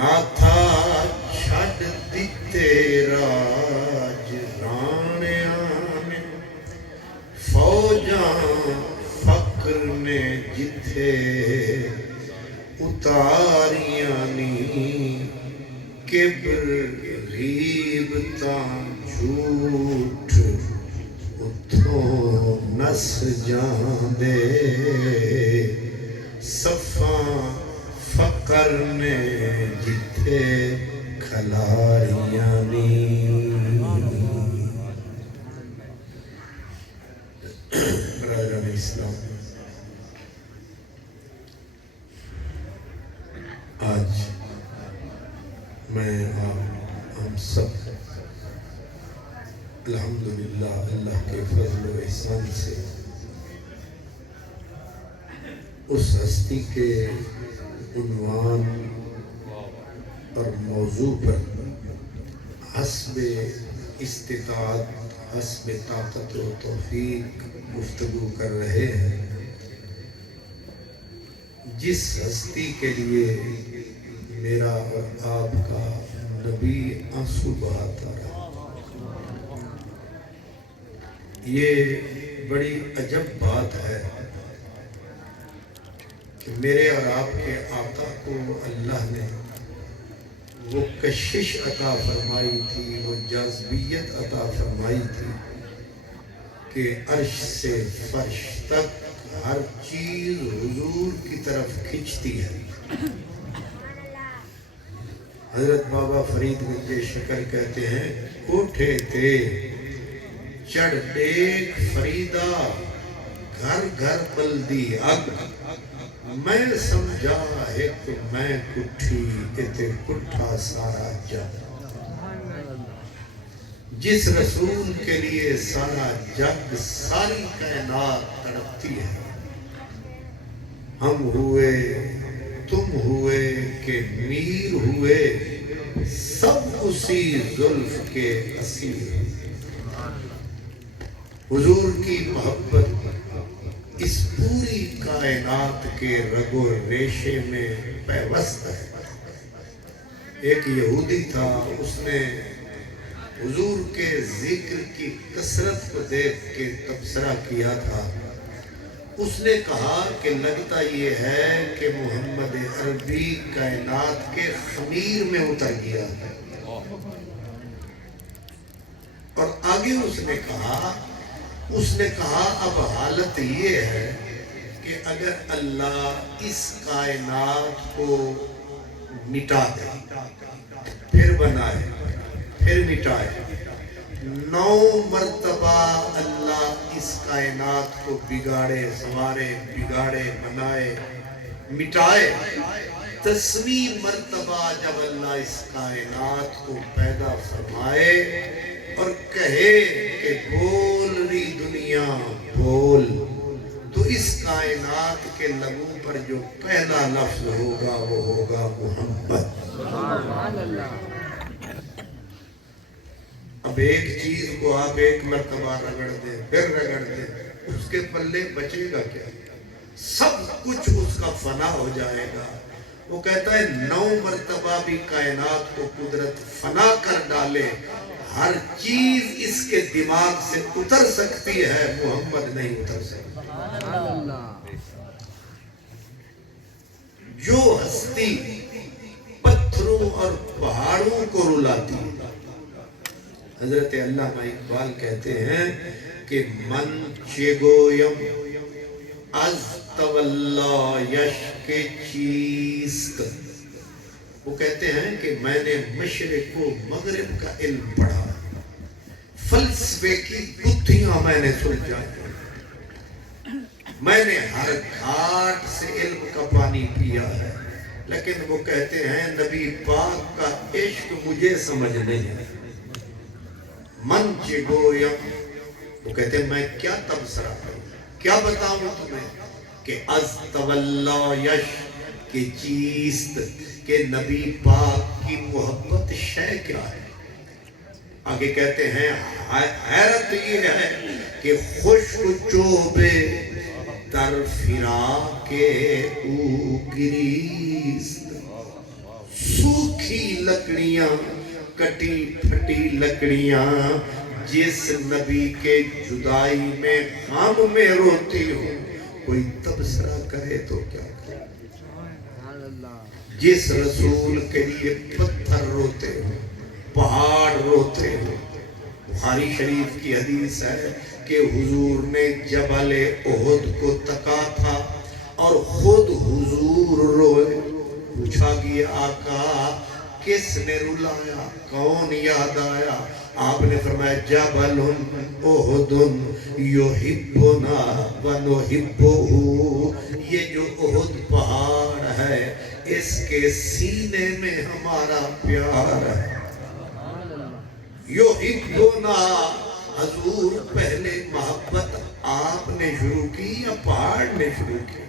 ناتھا چھڈ دتے راج رانے جتھے اتاریاں نی کبر غیبتاں جھوٹ اتھوں نس جاندے صفاں فقر نے جتھے کھلاریاں نی۔ برادران اسلام، آج میں ہم سب الحمدللہ اللہ کے فضل و احسان سے اس ہستی کے عنوان اور موضوع پر حسب استطاعت، حسب طاقت و توفیق گفتگو کر رہے ہیں، جس ہستی کے لیے میرا اور آپ کا نبی آنسو بہاتا رہا۔ یہ بڑی عجب بات ہے کہ میرے اور آپ کے آقا کو اللہ نے وہ کشش عطا فرمائی تھی، وہ جاذبیت عطا فرمائی تھی کہ عرش سے فرش تک ہر چیز حضور کی طرف کھنچتی ہے۔ حضرت بابا فرید گنج شکر کہتے ہیں، کوٹھے تے چڑھ دیکھ فریدا گھر گھر بلدی اگ، میں سمجھا ہے کہ میں کٹھی اتے کٹھا سارا جگ۔ جس رسول کے لیے سارا جگ ساری کائنات تڑپتی ہے، ہم ہوئے تم ہوئے کہ میر ہوئے سب اسی زلف کے اسیر۔ حضور کی محبت اس پوری کائنات کے رگ و ریشے میں پیوست ہے۔ ایک یہودی تھا، اس نے حضور کے ذکر کی کثرت کو دیکھ کے تبصرہ کیا تھا۔ اس نے کہا کہ لگتا یہ ہے کہ محمد عربی کائنات کے خمیر میں اتر گیا ہے۔ اور آگے اس نے کہا اب حالت یہ ہے کہ اگر اللہ اس کائنات کو مٹا دے، پھر بنائے، پھر مٹائے، 9 مرتبہ اللہ اس کائنات کو بگاڑے سنوارے، بگاڑے بنائے مٹائے، 10ویں مرتبہ جب اللہ اس کائنات کو پیدا فرمائے اور کہے کہ بول رہی دنیا بول، تو اس کائنات کے لبوں پر جو پہلا لفظ ہوگا وہ ہوگا محمد۔ اب ایک چیز کو آپ ایک مرتبہ رگڑ دیں، پھر رگڑ دیں، اس کے پلے بچے گا کیا؟ سب کچھ اس کا فنا ہو جائے گا۔ وہ کہتا ہے 9 مرتبہ بھی کائنات کو قدرت فنا کر ڈالے، ہر چیز اس کے دماغ سے اتر سکتی ہے، محمد نہیں اتر سکتی۔ جو ہستی پتھروں اور پہاڑوں کو رلاتی ہے، حضرت علامہ اقبال کہتے ہیں کہ من چگویم از تولا یشک چیست، وہ کہتے ہیں کہ میں نے مشرق و مغرب کا علم پڑھا، فلسفے کی گتھیاں میں نے سلجھائی، میں نے ہر گھاٹ سے علم کا پانی پیا ہے، لیکن وہ کہتے ہیں نبی پاک کا عشق مجھے سمجھ نہیں ہے۔ من چگویم، وہ کہتے ہیں میں کیا تبصرہ کروں، کیا بتاؤں تمہیں کہ از تولا یش کی چیست، کہ نبی پاک کی محبت شے کیا ہے۔ آگے کہتے ہیں حیرت یہ ہے کہ خشک چوبے در فراق او گریست، سوکھی لکڑیاں کٹی پھٹی لکڑیاں جس نبی کے جدائی میں غم میں روتی ہوں، کوئی تبصرہ کرے تو کیا کرے؟ جس رسول کے لیے پتھر روتے ہو، پہاڑ روتے ہو. بخاری شریف کی حدیث ہے کہ حضور نے جبل احد کو تکا تھا اور خود حضور روئے. پوچھا گیا آقا کس نے رلایا، کون یاد آیا؟ آپ نے فرمایا جبل احد یحبنا ونحبہ. یہ جو احد پہاڑ ہے اس کے سینے میں ہمارا پیار ہے. یحبنا. حضور پہلے محبت آپ نے شروع کی یا پہاڑ نے شروع کی؟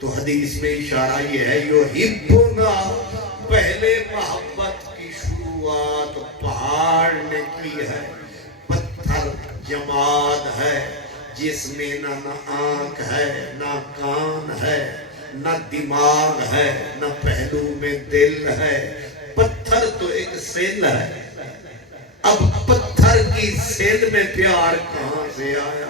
تو حدیث میں اشارہ یہ ہے یحبنا، پہلے محبت کی شروعات پہاڑ نے کی ہے. پتھر جماد ہے جس میں نہ آنکھ ہے، نہ کان ہے، نہ دماغ ہے، نہ پہلو میں دل ہے. پتھر تو ایک سیل ہے. اب پتھر کی سیل میں پیار کہاں سے آیا؟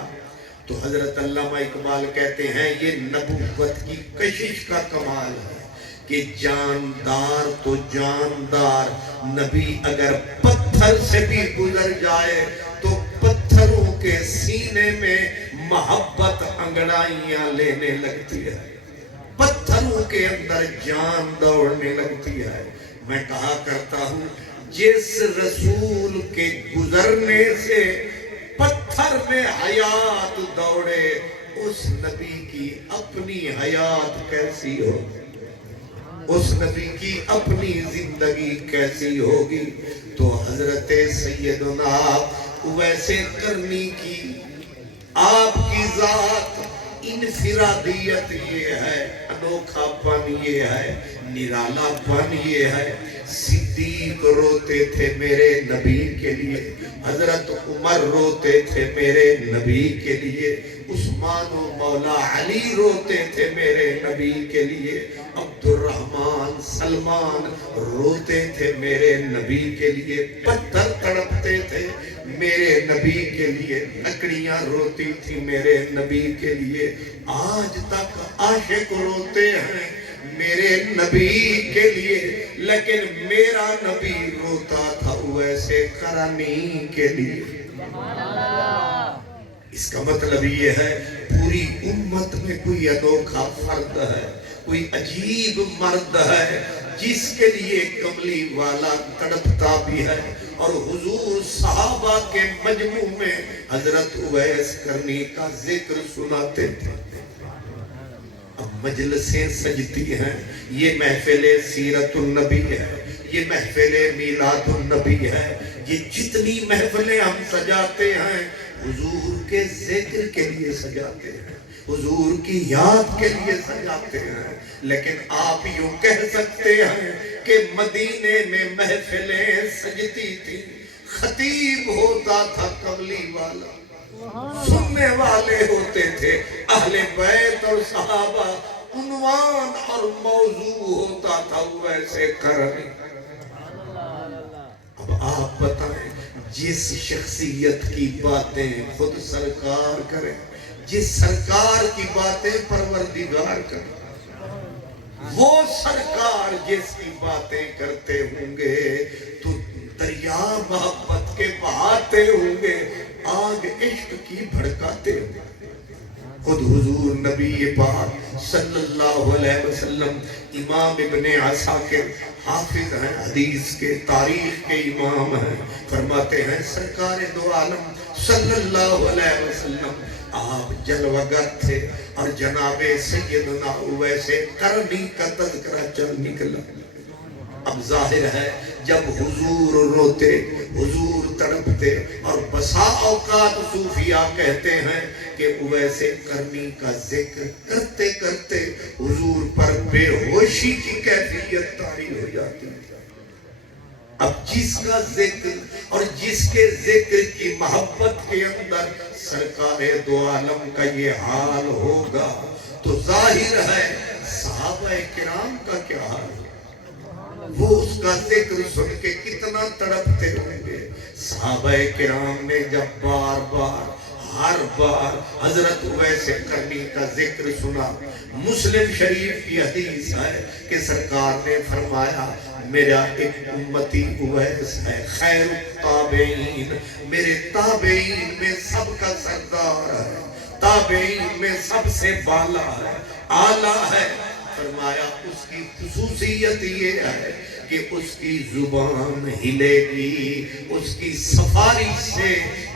تو حضرت علامہ اقبال کہتے ہیں یہ نبوت کی کشش کا کمال ہے کہ جاندار تو جاندار نبی اگر پتھر سے بھی گزر جائے تو پتھروں کے سینے میں محبت انگڑائیاں لینے لگتی ہے، پتھروں کے اندر جان دوڑنے لگتی ہے. میں کہا کرتا ہوں جس رسول کے گزرنے سے پتھر میں حیات دوڑے اس نبی کی اپنی حیات کیسی ہوگی، اس نبی کی اپنی زندگی کیسی ہوگی. تو حضرت سیدنا ویسے کرنی کی آپ کی ذات انفرادیت یہ ہے، انوکھا پن یہ ہے، نرالا پن یہ ہے. صدیق روتے تھے میرے نبی کے لیے، حضرت عمر روتے تھے میرے نبی کے لیے، عثمان و مولا علی روتے تھے میرے نبی کے لیے، عبد الرحمن سلمان روتے تھے میرے نبی کے لیے، پتھر تڑپتے تھے میرے نبی کے لیے، لکڑیاں روتی تھی میرے نبی کے لیے. آج تک عاشق روتے ہیں میرے نبی کے لیے، لیکن میرا نبی روتا تھا ویسے کرنی کے لیے. اس کا مطلب یہ ہے پوری امت میں کوئی انوکھا فرد ہے، کوئی عجیب مرد ہے جس کے لیے کملی والا تڑپتا بھی ہے. اور حضور صحابہ کے مجموع میں حضرت اویس کرنی کا ذکر سناتے تھے. اب مجلسیں سجتی ہیں، یہ محفل سیرت النبی ہے، یہ محفل میلاد النبی ہے، یہ جتنی محفلیں ہم سجاتے ہیں حضور کے ذکر کے لیے سجاتے ہیں، حضور کی یاد کے لیے سجاتے ہیں. لیکن آپ یوں کہہ سکتے ہیں کہ مدینے میں محفلیں سجتی تھی، خطیب ہوتا تھا کملی والا، سننے والے ہوتے تھے اہل بیت اور صحابہ، عنوان اور موضوع ہوتا تھا ویسے کرنی. اب آپ بتائیں جس شخصیت کی باتیں خود سرکار کریں، جس سرکار کی باتیں پروردگار کریں، وہ سرکار جس کی باتیں کرتے ہوں گے تو دریا محبت کے بہاتے ہوں گے، آگ عشق کی بھڑکاتے ہوں گے. خود حضور نبی پاک صلی اللہ علیہ وسلم امام ابن عساکر حافظ ہیں، حدیث کے تاریخ کے امام ہیں، فرماتے ہیں سرکار دو عالم صلی اللہ علیہ وسلم آپ جلوگر تھے اور جناب سیدنا اویس کرنی کا تذکرہ چل نکلا. اب ظاہر ہے جب حضور روتے، حضور تڑپتے، اور بسا اوقات صوفیاء کہتے ہیں کہ اویس کرنی کا ذکر کرتے کرتے حضور پر بے ہوشی کی کیفیت طاری ہو جاتی ہے. اب جس کا ذکر اور جس کے ذکر کی محبت کے اندر سرکار دو عالم کا یہ حال ہوگا تو ظاہر ہے صحابہ کرام کا کیا حال ہوگا. وہ اس کا ذکر سن کے کتنا تڑپتے ہوں گے. صحابہ کرام نے جب بار بار ہر بار حضرت اویس قرنی کا ذکر سنا. مسلم شریف کی حدیث ہے کہ سرکار نے فرمایا میرا ایک امتی اویس ہے خیر التابعین، میرے تابعین میں سب کا سردار ہے، تابعین میں سب سے بالا ہے، اعلیٰ ہے. فرمایا اس کی خصوصیت یہ ہے کہ اس کی زبان ہلے گی، اس کی سفارش سے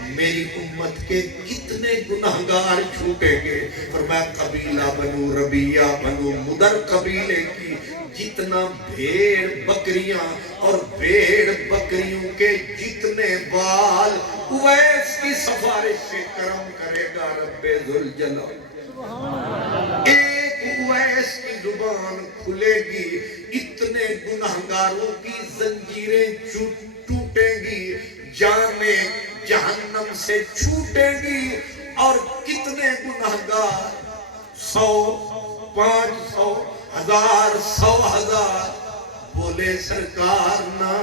میری امت کے کتنے گناہگار چھوٹیں گے. فرمایا قبیلہ بنو ربیہ بنو مدر قبیلے کی جتنا بھیڑ بکریاں اور بھیڑ بکریوں کے جتنے بال اویس کی سفارش سے کرم کرے گا رب ذوالجلال. ایک اویس کی زبان کھلے گی، اتنے گناہگاروں کی زنجیریں ٹوٹیں گی، جانیں جہنم سے چھوٹیں گی. اور کتنے گناہگار 100 500 1000 100,000 بولے سرکار نہ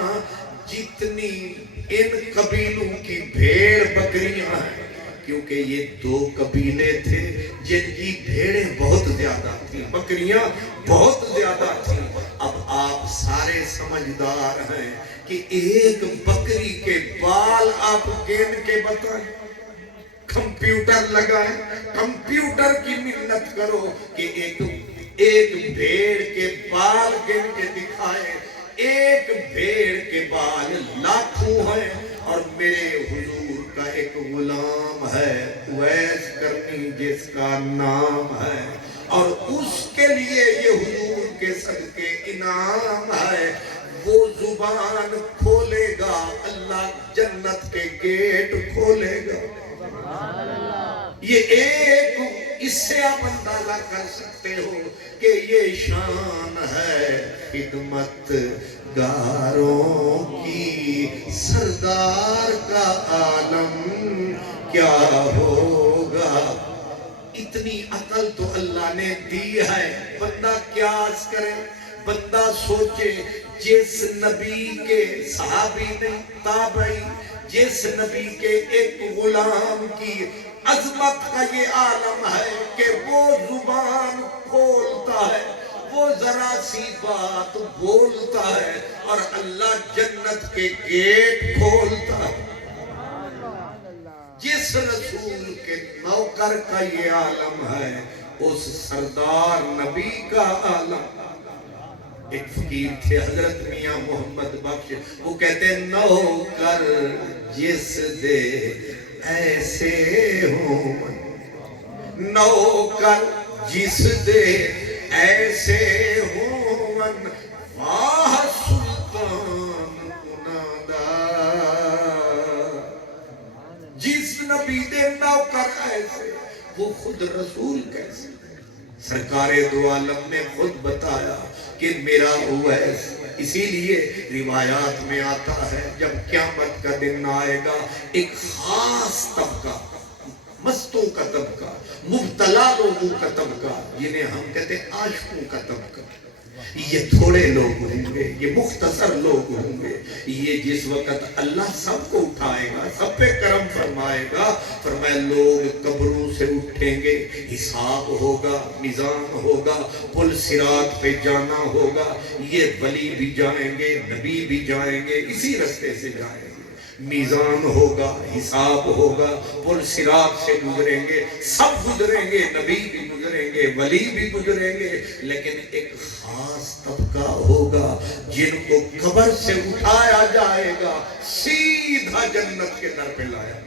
جتنی ان قبیلوں کی بھیڑ بکریاں ہیں، کیونکہ یہ 2 قبیلے تھے جن کی بھیڑیں بہت زیادہ تھیں، بکریاں بہت زیادہ تھیں. اب آپ سارے سمجھدار ہیں کہ ایک بکری کے بال آپ گن کے بتائیں، کمپیوٹر لگائیں، کمپیوٹر کی محنت کرو کہ ایک بھیڑ کے بال گن کے دکھائے. ایک بھیڑ کے بال لاکھوں ہیں. اور میرے حضور کا ایک غلام ہے اویس قرنی جس کا نام ہے، اور اس کے لیے یہ حضور کے صدقے انعام ہے. وہ زبان کھولے گا اللہ جنت کے گیٹ کھولے گا. یہ ایک اس سے آپ اندازہ کر سکتے ہو کہ یہ شان ہے خدمت گاروں کی، سردار کا عالم کیا ہوگا. اتنی عقل تو اللہ نے دی ہے، بندہ قیاس کرے، بندہ سوچے. جس نبی کے صحابی نہیں تابعی، جس نبی کے ایک غلام کی عظمت کا یہ عالم ہے کہ وہ زبان کھولتا ہے، وہ ذرا سی بات بولتا ہے اور اللہ جنت کے گیٹ کھولتا ہے. جس رسول کے نوکر کا یہ عالم ہے، اس سردار نبی کا عالم. ایک فقیر تھے حضرت میاں محمد بخش، وہ کہتے ہیں نوکر جس دے ایسے ہوں، نوکر جس دے ایسے ہوں، واہ سلطان انادا. جس نبی دے نوکر ایسے، وہ خود رسول کیسے. سرکار دو عالم نے خود بتایا کہ میرا اویس. اسی لیے روایات میں آتا ہے جب قیامت کا دن آئے گا ایک خاص طبقہ، مستوں کا طبقہ، مبتلا لوگوں کا طبقہ، جنہیں ہم کہتے ہیں عاشقوں کا طبقہ. یہ تھوڑے لوگ ہوں گے، یہ مختصر لوگ ہوں گے. یہ جس وقت اللہ سب کو اٹھائے گا، سب پہ کرم فرمائے گا، فرمائے لوگ قبروں سے اٹھیں گے، حساب ہوگا، میزان ہوگا، پل صراط پہ جانا ہوگا. یہ ولی بھی جائیں گے، نبی بھی جائیں گے، اسی رستے سے جائیں گے. میزان ہوگا، حساب ہوگا، پل صراط سے گزریں گے، سب گزریں گے، نبی بھی گزریں گے، ولی بھی گزریں گے. لیکن ایک خاص طبقہ ہوگا جن کو قبر سے اٹھایا جائے گا، سیدھا جنت کے در پہ لایا.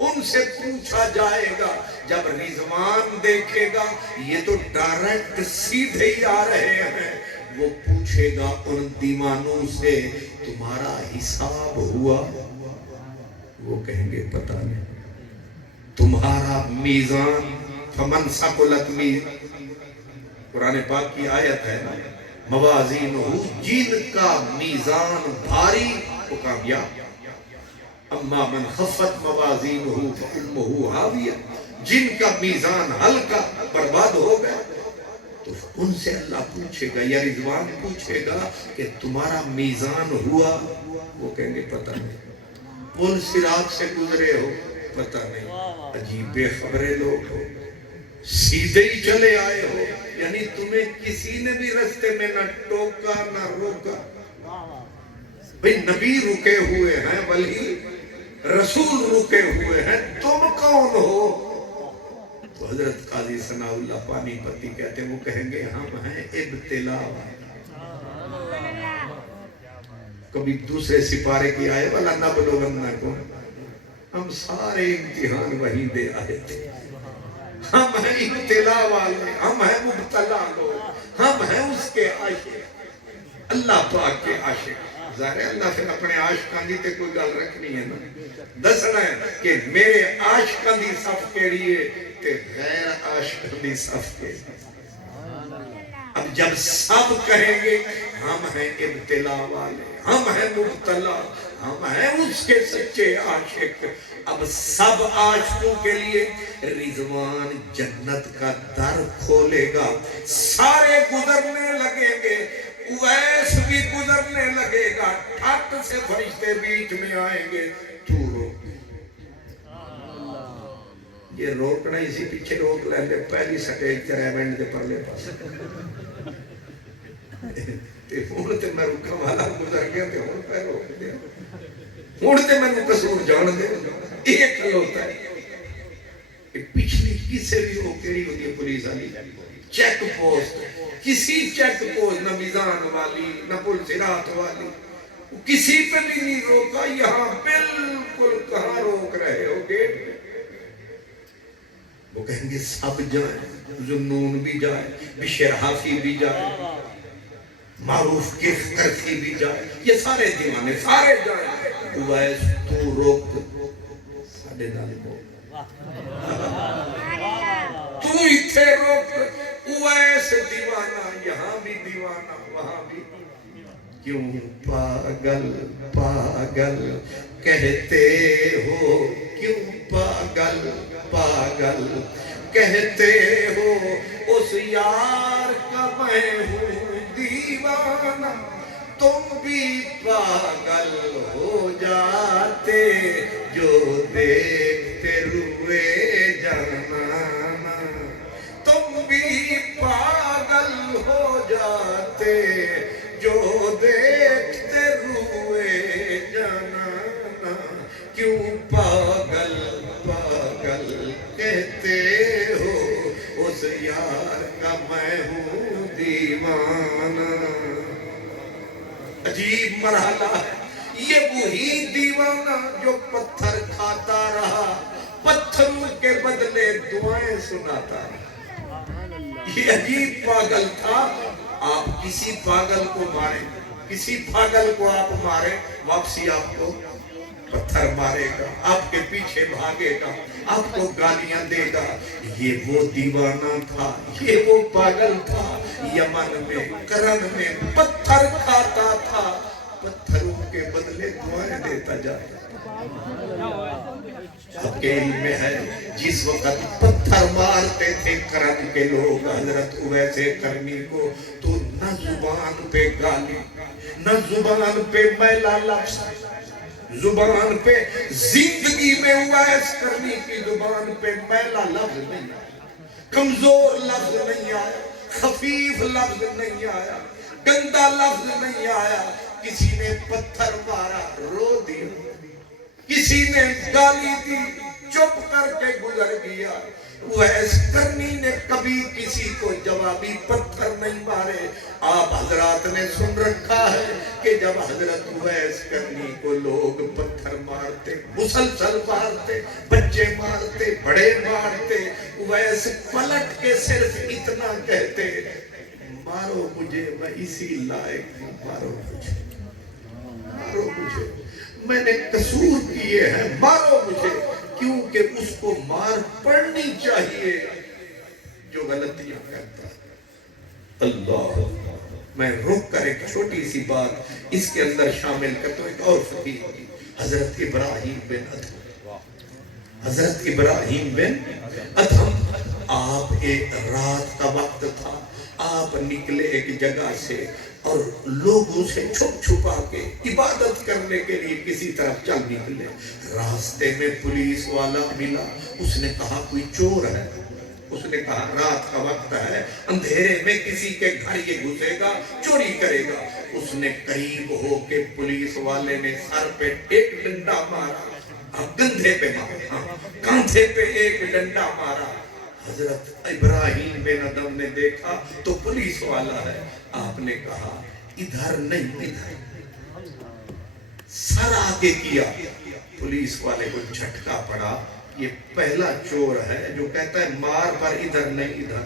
ان سے پوچھا جائے گا، جب رضوان دیکھے گا یہ تو ڈائریکٹ سیدھے ہی آ رہے ہیں، وہ پوچھے گا ان دیوانوں سے تمہارا حساب ہوا؟ وہ کہیں گے پتہ نہیں. تمہارا میزان فمن ثقلت میزان، قرآن پاک کی آیت ہے نا، موازینہ، جن کا میزان بھاری وہ کامیاب. اما من خفت موازینہ فامہ ہاویہ، جن کا میزان ہلکا برباد ہو گیا. تو ان سے اللہ پوچھے گا یا رضوان پوچھے گا کہ تمہارا میزان ہوا؟ وہ کہیں گے پتہ نہیں. پل صراط سے گزرے ہو، پتہ نہیں عجیب بے خبرے لوگ ہو، سیدھے ہی چلے آئے ہو، یعنی تمہیں کسی نے بھی رستے میں نہ ٹوکا نہ روکا. بھئی نبی رکے ہوئے ہیں، ولی رسول رکے ہوئے ہیں، تم کون ہو؟ تو حضرت قاضی ثناء اللہ پانی پتی کہتے ہیں، وہ کہیں گے ہم ہیں ابتلا. کبھی دوسرے سپارے کی آئے والا نبلونکم، ہم سارے امتحان وہیں دے آئے تھے. ہم ہیں ابتلا والے، ہم ہیں مبتلا لوگ، ہم ہیں اس کے عاشق، اللہ پاک کے عاشق. ظاہر ہے اللہ پھر اپنے عاشقاں دی تے کوئی گل رکھنی ہے نا، دسنا ہے کہ میرے عاشقاں دی صف کیڑی ہے تے غیر عاشقاں دی صف کیڑی. اب جب سب کہیں گے ہم ہیں ابتلا والے، ہم ہیں مبتلا، ہم ہیں اس کے سچے عاشق، اب سب عاشقوں کے لیے رضوان جنت کا در کھولے گا. سارے گزرنے لگیں گے، اویس بھی گزرنے لگے گا، ٹھٹ سے فرشتے بیچ میں آئیں گے، تو روک. یہ روکنا اسی پیچھے روک لیں، پہلی سٹیج تیرے بینڈ دے پرلے پاس تے ہون تے میں رکھا والا گزر گیا تے ہون پہ روک دیا، ہون تے میں نے قصور جان دے. ایک کھلوتا ہے کہ پچھلی کسے بھی ہو کیڑی ہوتی ہے پولیس والی چیک پوسٹ، کسی چیک پوسٹ نہ میزان والی نہ پل صراط والی، کسی پہ بھی نہیں روکا. یہاں بالکل کہاں روک رہے ہو گیٹ پہ؟ وہ کہیں گے سب جائیں، ذنون بھی جائے، بشر حافی بھی جائے، معروف کرسی بھی جائے، یہ سارے دیوانے سارے جائیں. اویس تو روک ساڑھے نال کو تو اتھے روک. اویس دیوانہ، یہاں بھی دیوانہ وہاں بھی. کیوں پاگل پاگل کہتے ہو، کیوں پاگل پاگل کہتے ہو، اس یار کا میں ہوں دیوانہ. تم بھی پاگل ہو جاتے جو دیکھتے روئے جانا، تم بھی پاگل ہو جاتے جو دیکھتے روئے جانا. کیوں پاگل پاگل کہتے ہو، اس یار کا میں ہوں دیوانہ. عجیب مرحلہ ہے یہ. وہی دیوانہ جو پتھر کھاتا رہا، پتھروں کے بدلے دعائیں سناتا رہا. یہ عجیب پاگل تھا. آپ کسی پاگل کو ماریں، کسی پاگل کو آپ ماریں، واپسی آپ کو پتھر مارے گا، آپ کے پیچھے بھاگے گا، آپ کو گالیاں دے گا. یہ وہ دیوانہ تھا، یہ وہ پاگل تھا، یمن میں کرن میں پتھر کھاتا تھا، پتھروں کے بدلے دعائیں دیتا جاتا. آپ کے علم میں ہے جس وقت پتھر مارتے تھے کرن کے لوگ حضرت اویس کرنی کو، تو نہ زبان پہ گالی، نہ زبان پہ میلا لفظ، زبان پہ زندگی میں اویس کرنی کی زبان پہ میلا لفظ نہیں آیا، کمزور لفظ نہیں آیا، خفیف لفظ نہیں آیا، گندا لفظ نہیں آیا. کسی نے پتھر مارا رو دیا، کسی نے گالی دی چپ کر کے گزر گیا. اویس کرنی نے کبھی کسی کو جوابی پتھر نہیں مارے. آپ حضرات نے سن رکھا ہے کہ جب حضرت اویس کرنی کو لوگ پتھر مارتے، مسلسل مارتے، بچے مارتے، بڑے مارتے، اویس پلٹ کے صرف اتنا کہتے، مارو مجھے میں اسی لائق ہوں، مارو مجھے، مارو مجھے، میں نے قصور کیے ہیں، مارو مجھے. کیونکہ اس کو مار پڑنی چاہیے جو غلطیاں کرتا ہے. اللہ، میں رک کر ایک چھوٹی سی بات اس کے اندر شامل کرتا ہوں. ایک اور فقیر حضرت ابراہیم بن ادھم، حضرت ابراہیم بن ادھم. آپ ایک رات کا وقت تھا، آپ نکلے ایک جگہ سے، اور لوگوں سے چھپ چھپا کے عبادت کرنے کے لیے کسی طرف چل نکلے. راستے میں پولیس والا ملا. اس نے کہا کوئی چور ہے. اس نے کہا رات کا وقت ہے, اندھیرے میں کسی کے گھر یہ گھسے گا, چوری کرے گا. اس نے قریب ہو کے پولیس والے نے سر پہ ایک ڈنڈا مارا, گندھے پہ مارا, کاندھے پہ ایک ڈنڈا مارا. حضرت ابراہیم بن ادم نے دیکھا تو پولیس والا ہے. آپ نے کہا ادھر نہیں ادھر. سر آگے کیا. پولیس والے کو جھٹکا پڑا. یہ پہلا چور ہے جو کہتا ہے مار پر ادھر نہیں ادھر.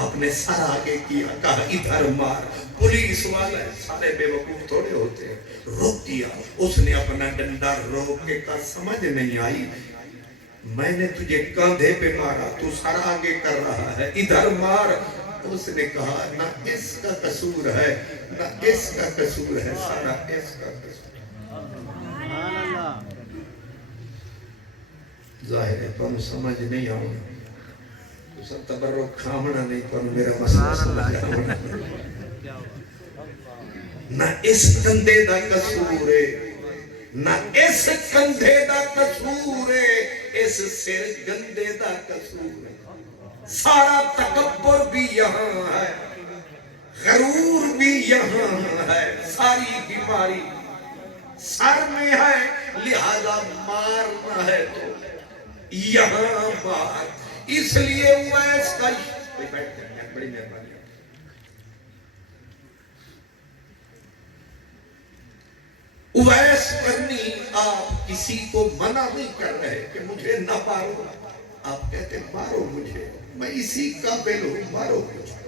آپ نے سر آگے کیا, کہا ادھر مار. پولیس والا ہے, سارے بے وقوف تھوڑے ہوتے ہیں, روک دیا. اس نے اپنا ڈنڈا روک کے کہا سمجھ نہیں آئی, میں نے تجھے کاندھے پہ مارا, تو سر آگے کر رہا ہے, ادھر مار. اس نے کہا نہ اس کا قصور ہے نہ اس کا قصور ہے, سارا اس کا قصور. ظاہر ہے تم سمجھ نہیں آؤں, تو سب تبرک کھامنا نہیں, پر میرا مسئلہ سمجھ آؤں. نہ اس کندھے دا قصور ہے نہ اس کندھے دا قصور ہے, اس سر گندے دا قصور ہے. سارا تکبر بھی یہاں ہے, غرور بھی یہاں ہے, ساری بیماری سر میں ہے, لہذا مارنا ہے تو یہاں مار. اس لیے اویس کا بڑی مہربانی. اویس کرنی, آپ کسی کو منع نہیں کر رہے کہ مجھے نہ مارو. آپ کہتے مارو مجھے, میں اسی قابل ہوں, مارو مجھے.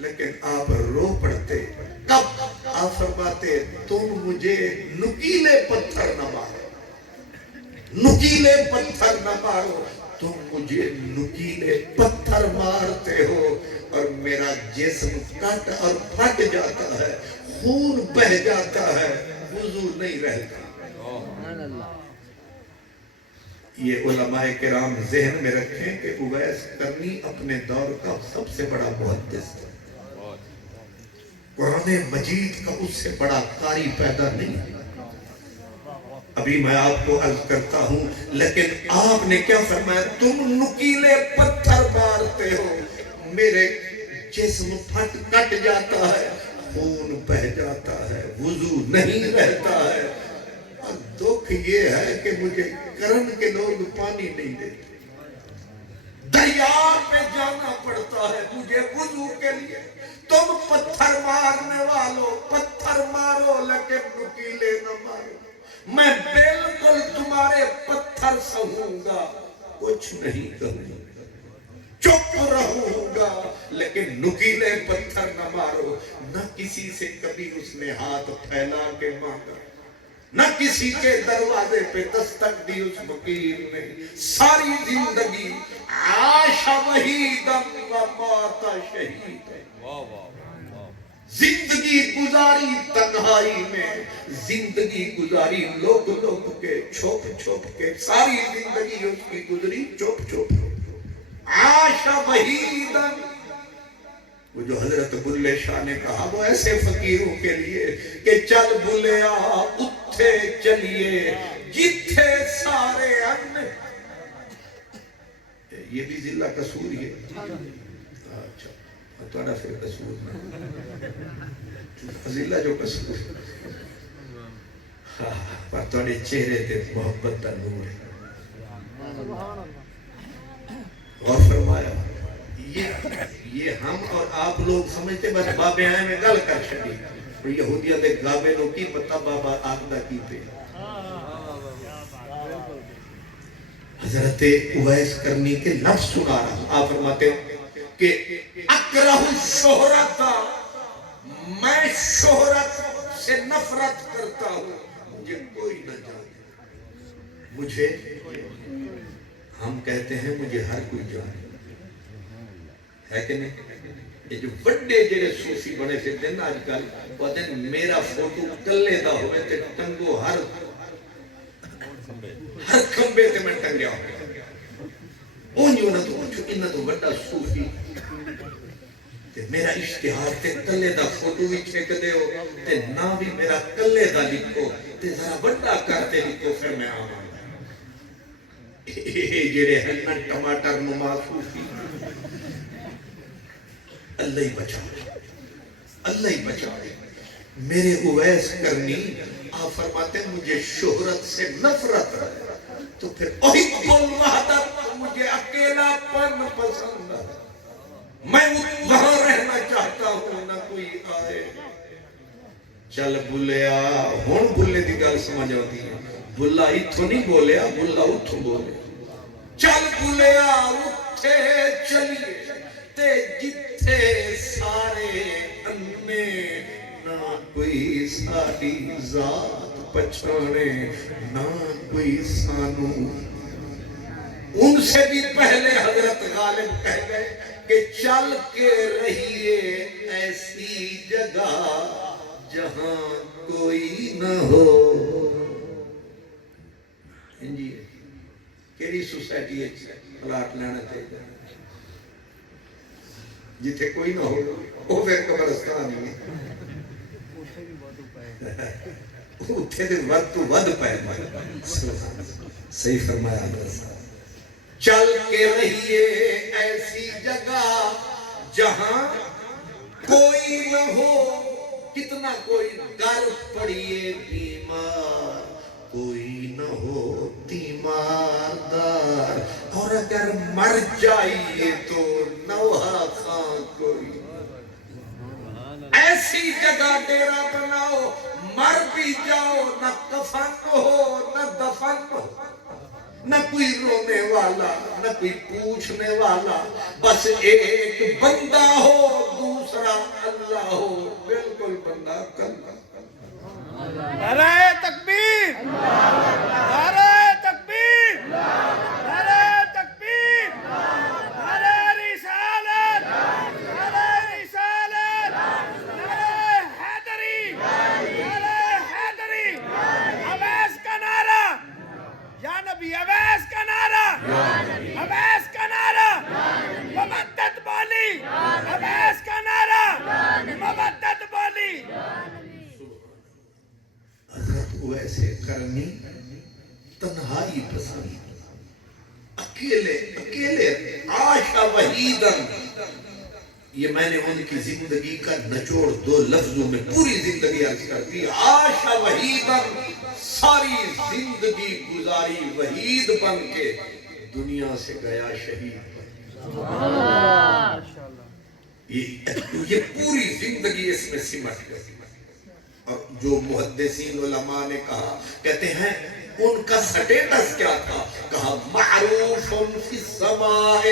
لیکن آپ رو پڑتے کب؟ آپ فرماتے تم مجھے نکیلے پتھر نہ مارو, نکیلے پتھر نہ مارو. تم مجھے نکیلے پتھر مارتے ہو اور میرا جسم کٹ اور پھٹ جاتا ہے, خون بہ جاتا ہے, وضو نہیں رہتا. یہ علماء کرام ذہن میں رکھیں کہ اویس کرنی اپنے دور کا سب سے بڑا محدث تھا. قرآن مجید کا اس سے بڑا قاری پیدا نہیں. ابھی میں آپ کو عرض کرتا ہوں, لیکن آپ نے کیا فرمایا, تم نکیلے پتھر مارتے ہو, میرے جسم پھٹ کٹ جاتا ہے, خون بہ جاتا ہے, وضو نہیں رہتا ہے. اور دکھ یہ ہے کہ مجھے کرن کے لوگ پانی نہیں دیتے, دریا پہ جانا پڑتا ہے مجھے وضو کے لیے. تم پتھر مارنے والوں پتھر مارو لیکن نکیلے نہ مارو. میں بالکل تمہارے پتھر سہوں گا, کچھ نہیں کہوں گا, چپ رہوں گا, لیکن نکیلے پتھر نہ مارو. نہ کسی سے کبھی اس نے ہاتھ پھیلا کے مانگا, نہ کسی کے دروازے پہ دستک دی اس فقیر نے. ساری زندگی عاش وحیدا و مات شہیدا, زندگی گزاری تنہائی میں, زندگی گزاری لوگ لوگ کے, چھپ چھپ کے. ساری زندگی اس کی گزری چھپ چھپ. عاش وحیدا, وہ جو حضرت بلے شاہ نے کہا وہ ایسے فقیروں کے لیے کہ چل بلیا اتھے چلیے جتھے سارے ان. یہ بھی ضلع قصور ہی ہے. اچھا تھوڑا پھر قصور نہ ضلع جو قصور پر تھوڑے چہرے تے محبت کا نور ہے. غور فرمایا, یہ ہم اور آپ لوگ سمجھتے بس بابے آئے میں گل کر چھڑی, یہودیت ایک گابے لوگ کی پتہ بابا آقدہ کی پہ. حضرت اویس کرنی کے لفظ سنا رہا. آپ فرماتے کہ اکرہ الشہرت, میں شہرت سے نفرت کرتا ہوں, مجھے کوئی نہ جانے. مجھے, ہم کہتے ہیں مجھے ہر کوئی جانے, ہے کہ نہیں؟ یہ جو بڑے جڑے صوفی بنے پھرتے ہیں آج کل, کہتے ہیں میرا فوٹو کلے دا ہوئے تے ٹنگو ہر کھمبے تے میں ٹنگیا ہوں. انہوں نے تو بڑا صوفی تے میرا اشتہار تے کلے دا فوٹو بھی چھک دے ہو تے نہ بھی میرا کلے دا لکھو تے ذرا بڑا کرتے لکھو پھر میں آواں جڑے ہیں نا ٹماٹر نمافوفی اللہ ہی بچاؤ اللہ ہی بچاؤ میرے اویس کرنی آپ فرماتے ہیں مجھے شہرت سے نفرت ہے تو پھر احب الوحدت مجھے اکیلا پن پسند ہے میں وہاں رہنا چاہتا ہوں نہ کوئی آئے چل بھولیا ہون بھولے دی گل سمجھ آتی ہے بھلا اتھو نہیں بولیا بھلا اتھو بولے چل بھولیا اٹھے چلیے تے جتھے سارے انے نہ کوئی ساری ذات پچھانے نہ کوئی سانو ان سے بھی پہلے حضرت غالب کہہ گئے کہ چل کے رہیے ایسی جگہ جہاں کوئی نہ ہو جی کیری سوسائٹی ہے پلاٹ لینا چاہیے جتھے کوئی نہ ہو وہ پھر قبرستان ہی ہے اتھے دے ود تو ود پائے صحیح فرمایا چل کے رہیے ایسی جگہ جہاں کوئی نہ ہو کتنا کوئی گر پڑیے بیمار کوئی نہ ہو تیماردار اور اگر مر جائیے تو نوحہ خان کوئی ایسی جگہ ڈیرا بناؤ مر بھی جاؤ نہ کفن ہو نہ دفن ہو نہ کوئی رونے والا نہ کوئی پوچھنے والا بس ایک بندہ ہو دوسرا اللہ ہو بالکل بندہ کلمہ نعرہ تکبیر نعرہ تکبیر نعرہ تکبیر نعرہ رسالت نعرہ رسالت نعرہ حیدری نعرہ حیدری اویس کا نعرہ یا نبی اویس کا نعرہ اویس کا نعرہ مبدت بولی اویس کا نعرہ مبدت بولی حضرت اویسے کرنی تنہائی پسند اکیلے عاشا وحیدن یہ میں نے ان کی زندگی کا نچوڑ دو لفظوں میں پوری زندگی عرض کر دی عاشا وحیدن ساری زندگی گزاری وحید بن کے دنیا سے گیا شہید یہ پوری زندگی اس میں سمٹ گئی اور جو محدثین علماء نے کہا کہتے ہیں ان کا سٹیٹس کیا تھا کہا معروف فی السماء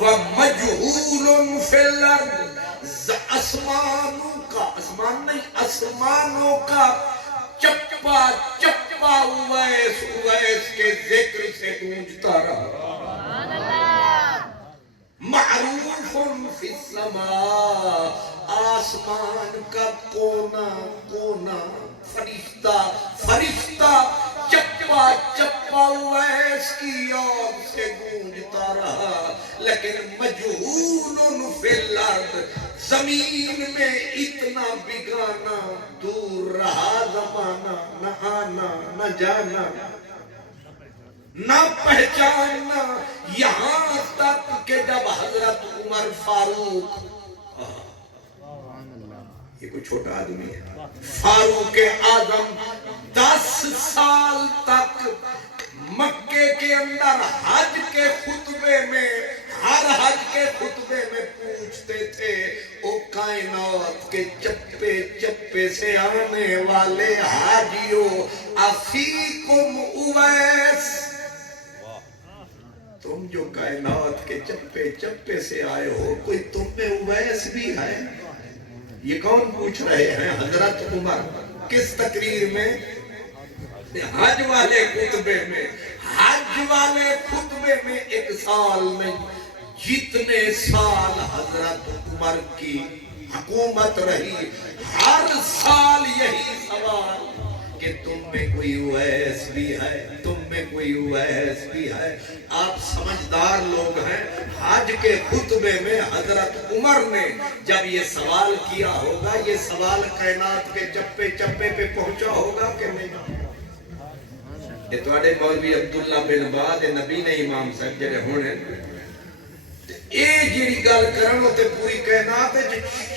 ومجہول فی الارض آسمانوں کا آسمان نہیں آسمانوں کا چپا چپا اویس کے ذکر سے گونجتا رہا معروف فی السماء آسمان کا کونا کونا فرشتہ چپا چپا اویس کی اور سے گونجتا رہا لیکن مجہول فی الارض زمین میں اتنا بگانا دور رہا زمانہ نہ آنا نہ جانا نہ پہچاننا یہاں تک کہ جب حضرت عمر فاروق یہ کوئی چھوٹا آدمی ہے فاروق اعظم 10 سال تک مکے کے اندر حج کے خطبے میں ہر حج کے خطبے میں پوچھتے تھے او کائنات کے چپے چپے سے آنے والے حاجیوں افیکم اویس تم جو کائنات کے چپے چپے سے آئے ہو کوئی تم میں اویس بھی ہے یہ کون پوچھ رہے ہیں حضرت عمر کس تقریر میں حج والے خطبے میں حج والے خطبے میں 1 سال میں جتنے سال حضرت عمر کی حکومت رہی ہر سال یہی سوال کہ تم میں کوئی اویس بھی ہے، تم میں کوئی اویس بھی ہے. آپ سمجھدار لوگ ہیں. حج کے خطبے میں حضرت عمر نے جب یہ سوال کیا ہوگا، یہ سوال کائنات کے چپے چپے پہ پہنچا ہوگا کہ نہیں؟ یہ تواڈے مولوی عبداللہ بن باز نبی نے امام صاحب جڑے ہونے اے جڑی گل کرن تے پوری کائنات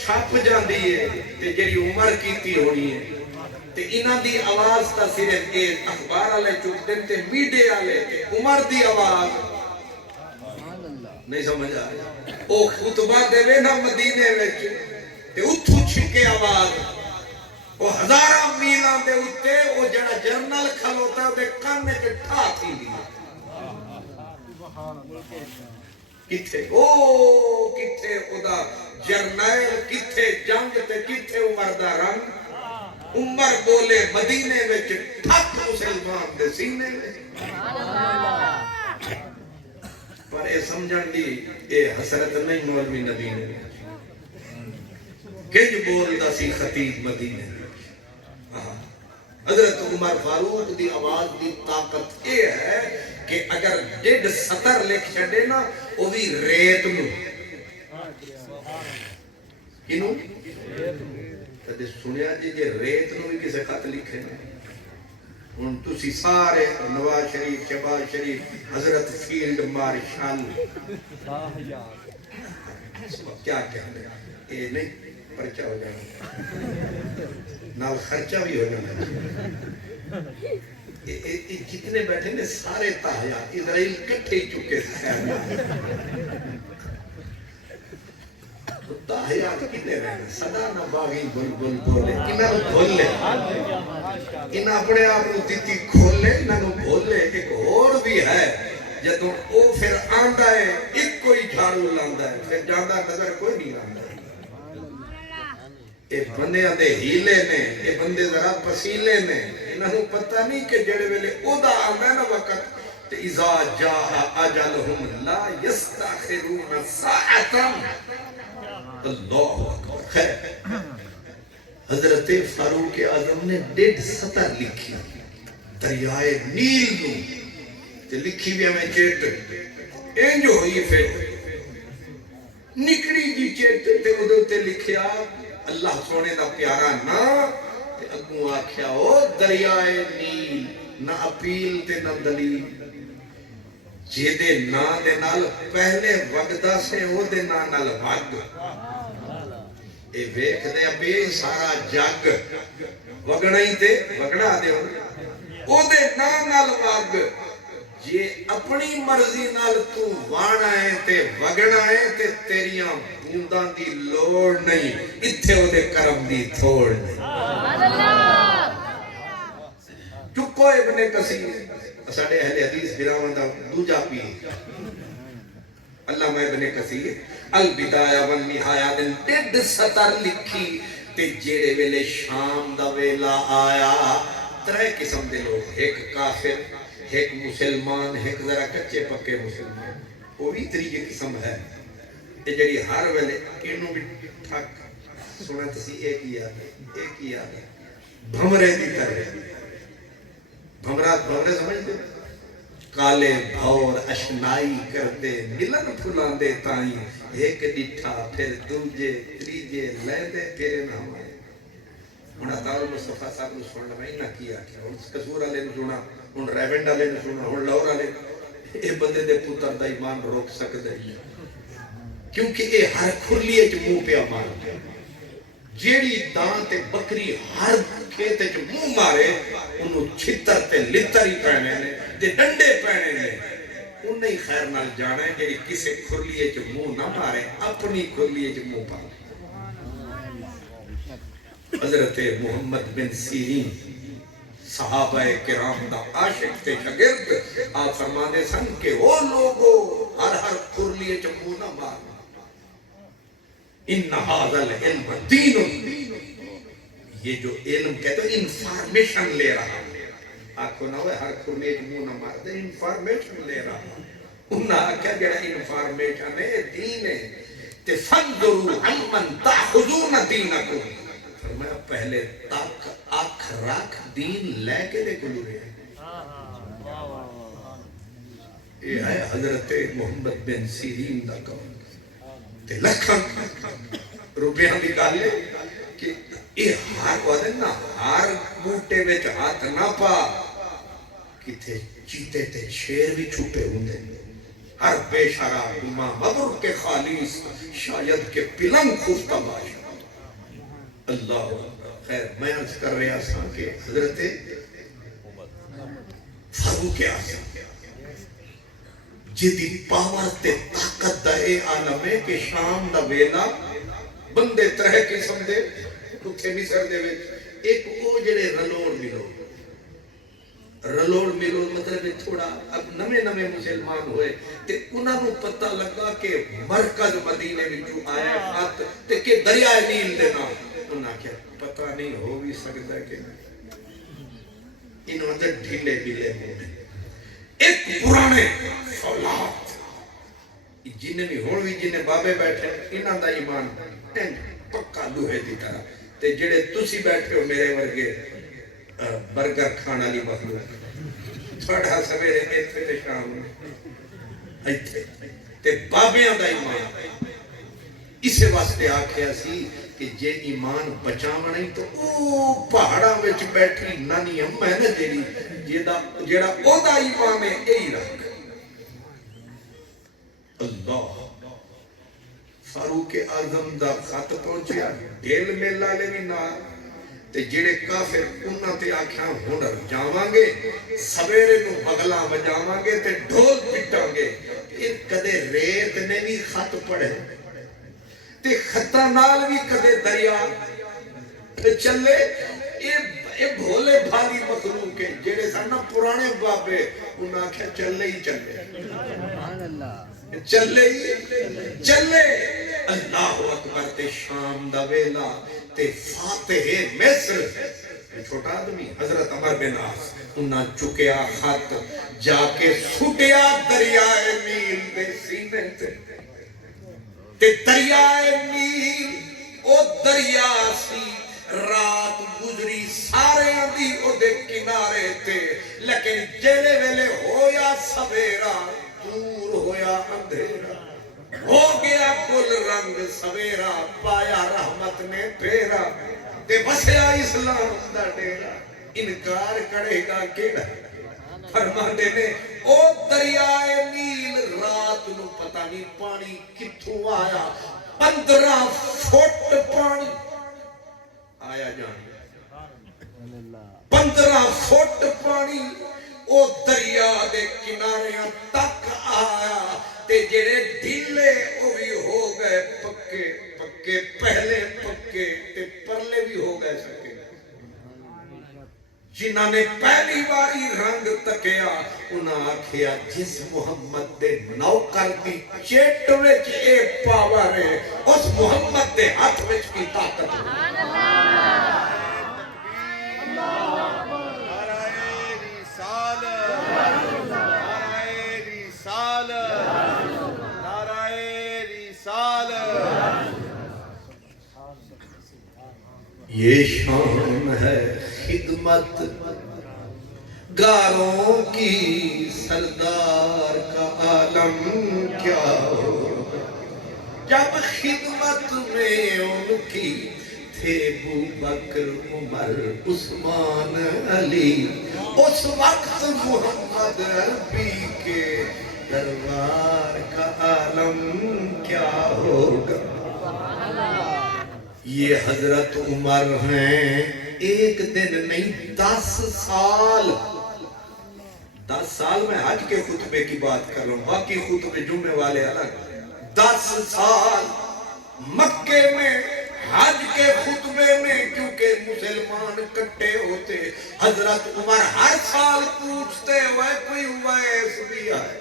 چھپ جاندی ہے تے جڑی عمر کیتی ہونی ہے تے انہاں دی آواز تا صرف اے اخبار والے چک دین تے میڈیا والے تے عمر دی آواز نہیں سمجھ آ رہی. او خطبہ دے نا مدینے وچ تے اتھوں چھکے آواز وہ ہزاراں میلاں دے اُتے وہ جڑا جرنل کھلوتا ہے دے کان وچ ٹھا تھی دی کتھے او کتھے خدا جرنیل کتھے جنگ تے کتھے عمر دا رنگ. عمر بولے مدینے وچ ٹھک مسلمان دے سینے وچ. پر اے سمجھن دی اے حسرت نہیں مولوی نبی نے کنج بولدا سی خطیب مدینے. حضرت عمر فاروق دی آواز دی طاقت یہ ہے کہ اگر 1.5 سطر لکھ چھڑے نا وہ بھی ریت نو کنو کدے سنیا جی ریت نو بھی کسے خط لکھے نا. ہن تسی سارے نواز شریف شہباز شریف حضرت فیلڈ مارشل کیا کہتے ہیں یہ نہیں پرچہ ہو جانا نال خرچہ بھی ہو جانا. جتنے بیٹھے نے سارے تاحیات اسرائیل کٹھے چکے تھے. تاحیات کتنے رہنے صدا نہ باغی بلبل بولے انہاں نو بھول لے انہاں اپنے آپ نو دیتی کھول لے انہاں نو بھول لے. ایک اور بھی ہے جدوں او پھر آندا ہے ایک کوئی جھاڑو لاندا ہے پھر جاندا نظر کوئی نہیں آندا. اے بندے دے ہیلے نے اے بندے ذرا پسیلے نے انہاں نو پتہ نہیں کہ جڑے ویلے او دا آندا نا وقت تے اذا جاء اجلهم لا يستاخرون ساعتا. اللہ اکبر. خیر حضرت فاروق اعظم نے 1.5 سطر لکھی دریائے نیل نو تے لکھی بھی ہمیں چیٹ انج ہوئی پھر نکڑی جی چیٹ تے ادھر تے لکھیا اللہ سونے دا پیارا نا تے اگوں آکھیا او دریائے نیل نہ اپیل تے نہ دلیل جے دے نا دے نال پہلے وگدا سے او دے نا نال وگ اے ویکھ دے ابے سارا جگ وگنا ہی تے وگنا دے او دے نا نال وگ جے اپنی مرضی نال تو وانا ہے تے وگنا ہے تے تیریاں بونداں دی لوڑ نہیں اتھے او دے کرم دی تھوڑ نہیں. چکو ابن کثیر ساڈے اہل حدیث براواں دا دوجا پیر علامہ ابن کثیر البدایہ والنہایہ دن 1.5 سطر لکھی تے جیڑے ویلے شام دا ویلا آیا 3 قسم دے لوگ ایک کافر ایک مسلمان ایک ذرا کچے پکے مسلمان وہ بھی 3 قسم ہے تے جڑی ہر ویلے اینوں بھی ٹھک سنا تسی ایک ہی یاد ہے بھمرے دی طرح بھمرے سمجھتے کالے بھور اشنائی کرتے ملن پھلان دے تائیں ایک ڈٹھا پھر دوجے تریجے لیندے پھر نہ آئے. انہاں دارو مصطفیٰ صاحب نے سننا میں نہ کیا کیا ان قصور والے نے سنا ان ریونڈ والے نے سنا ان لاہور والے اے بندے دے پتر دا ایمان روک سکدے کیونکہ اے ہر کھرلی وچ منہ پیا مار جیڑی دان تے بکری ہر کھیت وچ منہ مارے انہوں چھتر تے لتر ہی پہنے نے تے ڈنڈے پہنے نے انہیں ہی خیر نال جانا ہے جیڑی کسے کھرلی وچ منہ نہ مارے اپنی کھرلی وچ منہ پا. حضرت محمد بن سیرین صحابہ کرام دا عاشق تے شاگرد آپ فرمانے سن کہ وہ لوگوں ہر کھرلی وچ منہ نہ مار. ان هذا العلم دین یہ جو علم کہتے ہیں انفارمیشن لے رہا آنکھوں نہ ہوئے ہر کھرلی وچ منہ نہ مار دے انفارمیشن لے رہا انہاں آکھیا جڑا انفارمیشن ہے دین ہے تے فانظروا عمن تاخذون دینکم فرمایا پہلے تک آنکھ رکھ دین لے کے دے کو لے یہ ہے حضرت محمد بن سیرین دا قول تے لکھاں روپیہ نکالے کہ یہ ہار وادن نا ہار بوٹے وچ ہاتھ نہ پا کتے چیتے تے شیر بھی چھپے ہوندے ہر بے شراب امام مبر کے خالیس شاید کے پلنگ خفتہ باشا اللہ خیر میں عرض کر رہا سا کہ حضرت فاروق اعظم جدی پاور تے طاقت دا اے عالم ہے کہ شام دا ویلا بندے ترہ قسم دے اتھے مصر دے وچ ایک او جڑے رلوڑ ملوڑ مطلب تھوڑا اب نمے مسلمان ہوئے تے انہاں نوں پتہ لگا کہ مرکز مدینے وچوں آیا خط تے کہ دریائے نیل دے نام انہاں کیا پتہ نہیں ہو بھی سکتا کہ انہوں نے ڈھیلے ہونے ایک پرانے فولاد جنہیں بھی ہون بھی جنہیں بابے بیٹھے انہاں دا ایمان پکا لوہے دی طرح تے جڑے تسی بیٹھے ہو میرے ورگے برگر کھانا لی مخلوق تھوڑا سویرے ایتھے تے شام ایتھے تے بابیاں دا ایمان اسے واسطے آکھیا سی کہ جے ایمان بچاونا نہیں تو او پہاڑا وچ بیٹھی نانی اما ہے نا جیڑا او دا ایمان ہے یہی رکھ اللہ فاروق اعظم دا خط پہنچیا ڈھیل میلا لے بھی نہ تے جڑے کافر انہاں تے آکھاں ہن جاواں گے سویرے نو بغلا بجاواں گے تے ڈھول پٹاں گے یہ کدے ریت نے بھی خط پڑھے تے خطا نال بھی کدے دریا چلے یہ بھولے بھالی مخلوق ہے جڑے سانا پرانے بابے انہاں آکھاں چلے ہی چلے اللہ اکبر تے شام دا ویلا تے فاتح مصر چھوٹا آدمی حضرت عمر بن عاص انہاں چکیا خط جا کے سٹیا دریائے نیل دے سینے تے دریائے نیل او دریا سی رات گزری سارے دی او دے کنارے تے لیکن جیلے ویلے ہویا سویرا دور ہویا اندھیرا ہو گیا گل رنگ سویرا پایا رحمت نے پھیرا تے بسیا اسلام دا ڈیرا انکار کرے گا کیڑا فرماندے نے او دریائے نیل رات نو پتہ نہیں پانی کتھوں آیا 15 فٹ پانی آیا جان 15 فٹ پانی او دریا دے کناریاں تک آیا تے جڑے ڈھیلے او بھی ہو گئے پکے پہلے پکے تے پرلے بھی ہو گئے سکے جنہاں نے پہلی باری رنگ تکیا انہاں آکھیا جس محمد دے نوکر دی چیٹ وچ اے پاور ہے اس محمد دے ہاتھ وچ کی طاقت ہے یہ شان ہے خدمت گاروں کی سردار کا عالم کیا ہو جب خدمت میں ان کی تھے ابو بکر عمر عثمان علی اس وقت محمد عربی کے دربار کا عالم کیا ہوگا یہ حضرت عمر ہیں ایک دن نہیں 10 سال 10 سال میں حج کے خطبے کی بات کر رہا ہوں باقی خطبے جمعے والے الگ 10 سال مکے میں حج کے خطبے میں کیونکہ مسلمان کٹے ہوتے حضرت عمر ہر سال پوچھتے ہوئے کوئی ویس بھی آئے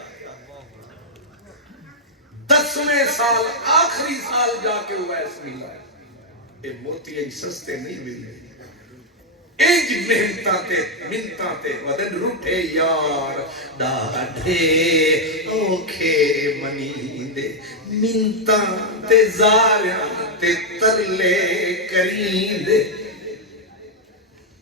10ویں سال آخری سال جا کے ویس ملا ہے یہ موتی ایک سستے نہیں ملے ایج منتاں تے ودن روٹے یار ڈاڈھے اوکھے منی دے منتاں تے زاریاں تے ترلے کریں دے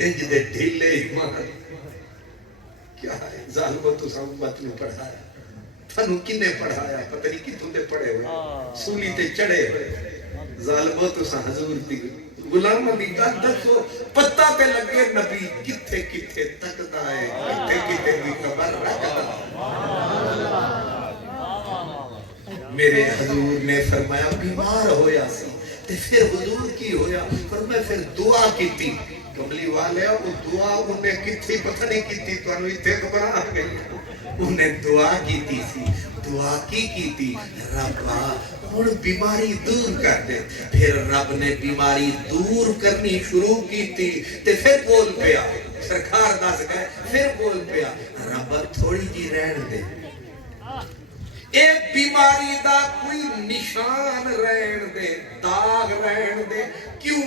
انج دے ڈھیلے ایمان کیا ہے ظالمو تو امت نو پڑھایا تھانو کنے پڑھایا پتہ نہیں کتوں تے پڑھے ہوئے سولی تے چڑھے ہوئے ظالمو تو حضور دی غلاموں دی گل دسو پتہ تے لگے نبی کتھے کتھے تکدا ہے کتھے کتھے دی خبر رکھدا میرے حضور نے فرمایا بیمار ہویا سی تے پھر حضور کی ہویا فرمایا پھر دعا کیتی کملی والے وہ دعا انہیں کتھی پتہ نہیں کیتی تو انہوں اتھے خبر آ گئی انہیں دعا کیتی سی دعا کی تھی ربا ہن بیماری دور کر دے پھر رب نے بیماری دور کرنی شروع کی تھی تے پھر بول پیا سرکار دس گئے پھر بول پیا ربا تھوڑی جی رہن دے ایک بیماری دا کوئی نشان رہن دے داغ رہن دے کیوں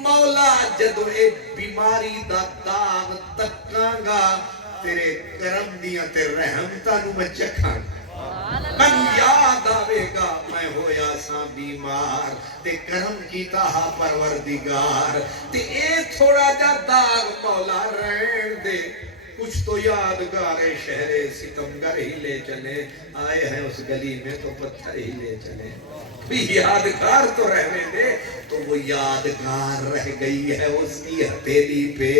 مولا جدو ایک بیماری دا داغ تکاں گا تیرے کرم دیاں تے رحمتاں نو میں چکھاں من یاد آوے گا میں ہویا سا بیمار تے کرم کیتا ہا پروردگار تے اے تھوڑا جا داغ مولا رہن دے کچھ تو یادگار شہر ستمگر ہی لے چلے آئے ہیں اس گلی میں تو پتھر ہی لے چلے یادگار تو رہنے دے تو وہ یادگار رہ گئی ہے اس کی ہتھیلی پہ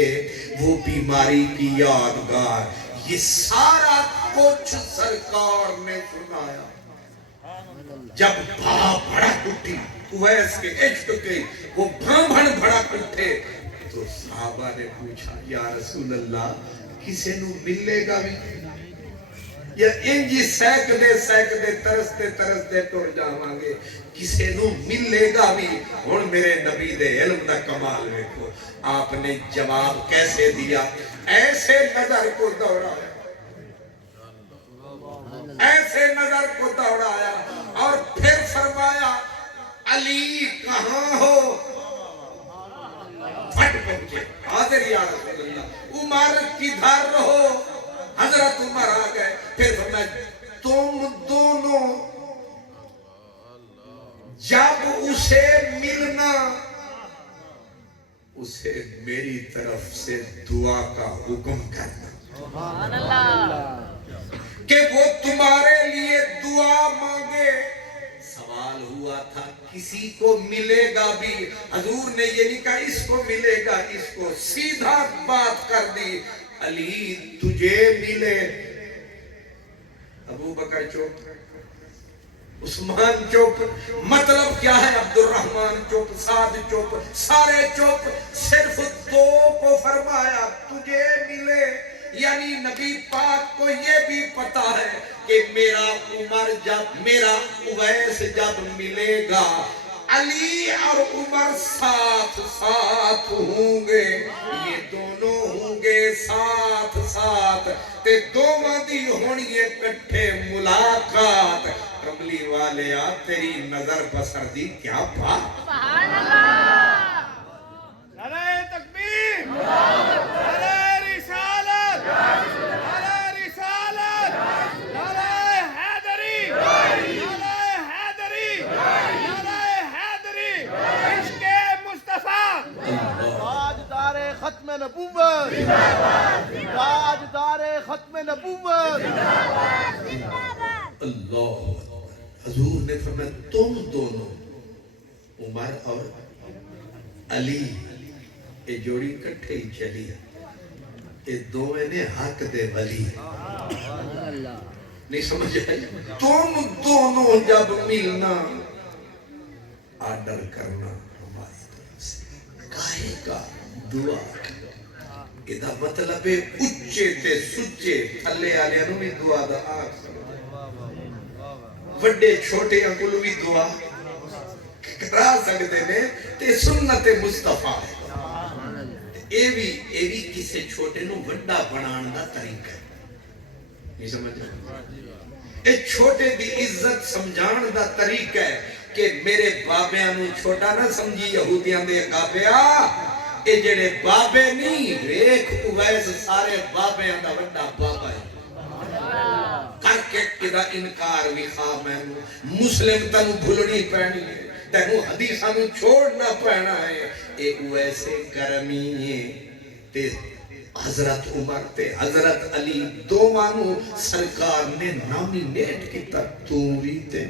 وہ بیماری کی یادگار یہ سارا کچھ سرکار نے سنایا جب باپ بڑا کٹی اویس کے عشق کے وہ بھڑ بڑا کٹے تو صحابہ نے پوچھا یا رسول اللہ کسے نو ملے گا بھی یا انجی سیک دے ترستے ٹر جاوانگے کسے نو ملے گا بھی ہن میرے نبی دے علم دا کمال دیکھو آپ نے جواب کیسے دیا ایسے نظر کو دوڑایا ایسے نظر کو دوڑایا اور پھر فرمایا علی کہاں ہو پھٹ پہنچے حاضر یا رسول اللہ عمر کدھر رہو حضرت عمر آ گئے پھر فرمایا تم دونوں جب اسے ملنا اسے میری طرف سے دعا کا حکم کرنا سبحان اللہ کہ وہ تمہارے لیے دعا مانگے سوال ہوا تھا کسی کو ملے گا بھی حضور نے یہ نہیں کہا اس کو ملے گا اس کو سیدھا بات کر دی علی تجھے ملے ابو بکر چپ عثمان چپ مطلب کیا ہے عبد الرحمن چپ سعد چپ سارے چپ صرف دو کو فرمایا تجھے ملے یعنی نبی پاک کو یہ بھی پتا ہے کہ میرا عمر جب میرا اویس جب ملے گا علی اور عمر ساتھ ساتھ ہوں گے یہ دونوں ہوں گے ساتھ ساتھ تے دونوں دی ہونی اکٹھے ملاقات کملی والے آ تیری نظر بسر دی کیا بات سبحان اللہ نعرہ تکبیر نعرہ رسالت نعرہ رسالت نعرہ حیدری نعرہ حیدری نعرہ حیدری عشق مصطفیٰ تاجدار ختم نبوت تاجدار ختم نبوت اللہ حضور نے فرمایا تم دونوں عمر اور علی یہ جوڑی کٹھے ہی چلی یہ دوویں نے حق دے ولی نہیں سمجھ آئی تم دونوں جب ملنا آرڈر کرنا ہماری طرف سے کاہے کا دعا یہ مطلب ہے اچھے تے سچے تھلے آلے انہوں بھی دعا دا آگ وڈے چھوٹے انکلو بھی دعا کرا سکتے نے تے سنت مصطفیٰ ہے اے بھی کسے چھوٹے نو وڈا بنان دا طریقہ ہے نہیں سمجھ رہے اے چھوٹے دی عزت سمجھان دا طریقہ ہے کہ میرے بابیاں نو چھوٹا نہ سمجھی یہودیاں دے گابیا اے جڑے بابے نہیں ایک اویس سارے بابیاں دا وڈا بابا ہے کر کے کدا انکار بھی خواب ہے مسلم تنو بھولنی پہنی ہے تنو حدیثہ نو چھوڑنا پہنا ہے اے اویسے کرمی ہے تے حضرت عمر تے حضرت علی دوانو سرکار نے نامینیٹ کیتا توری تے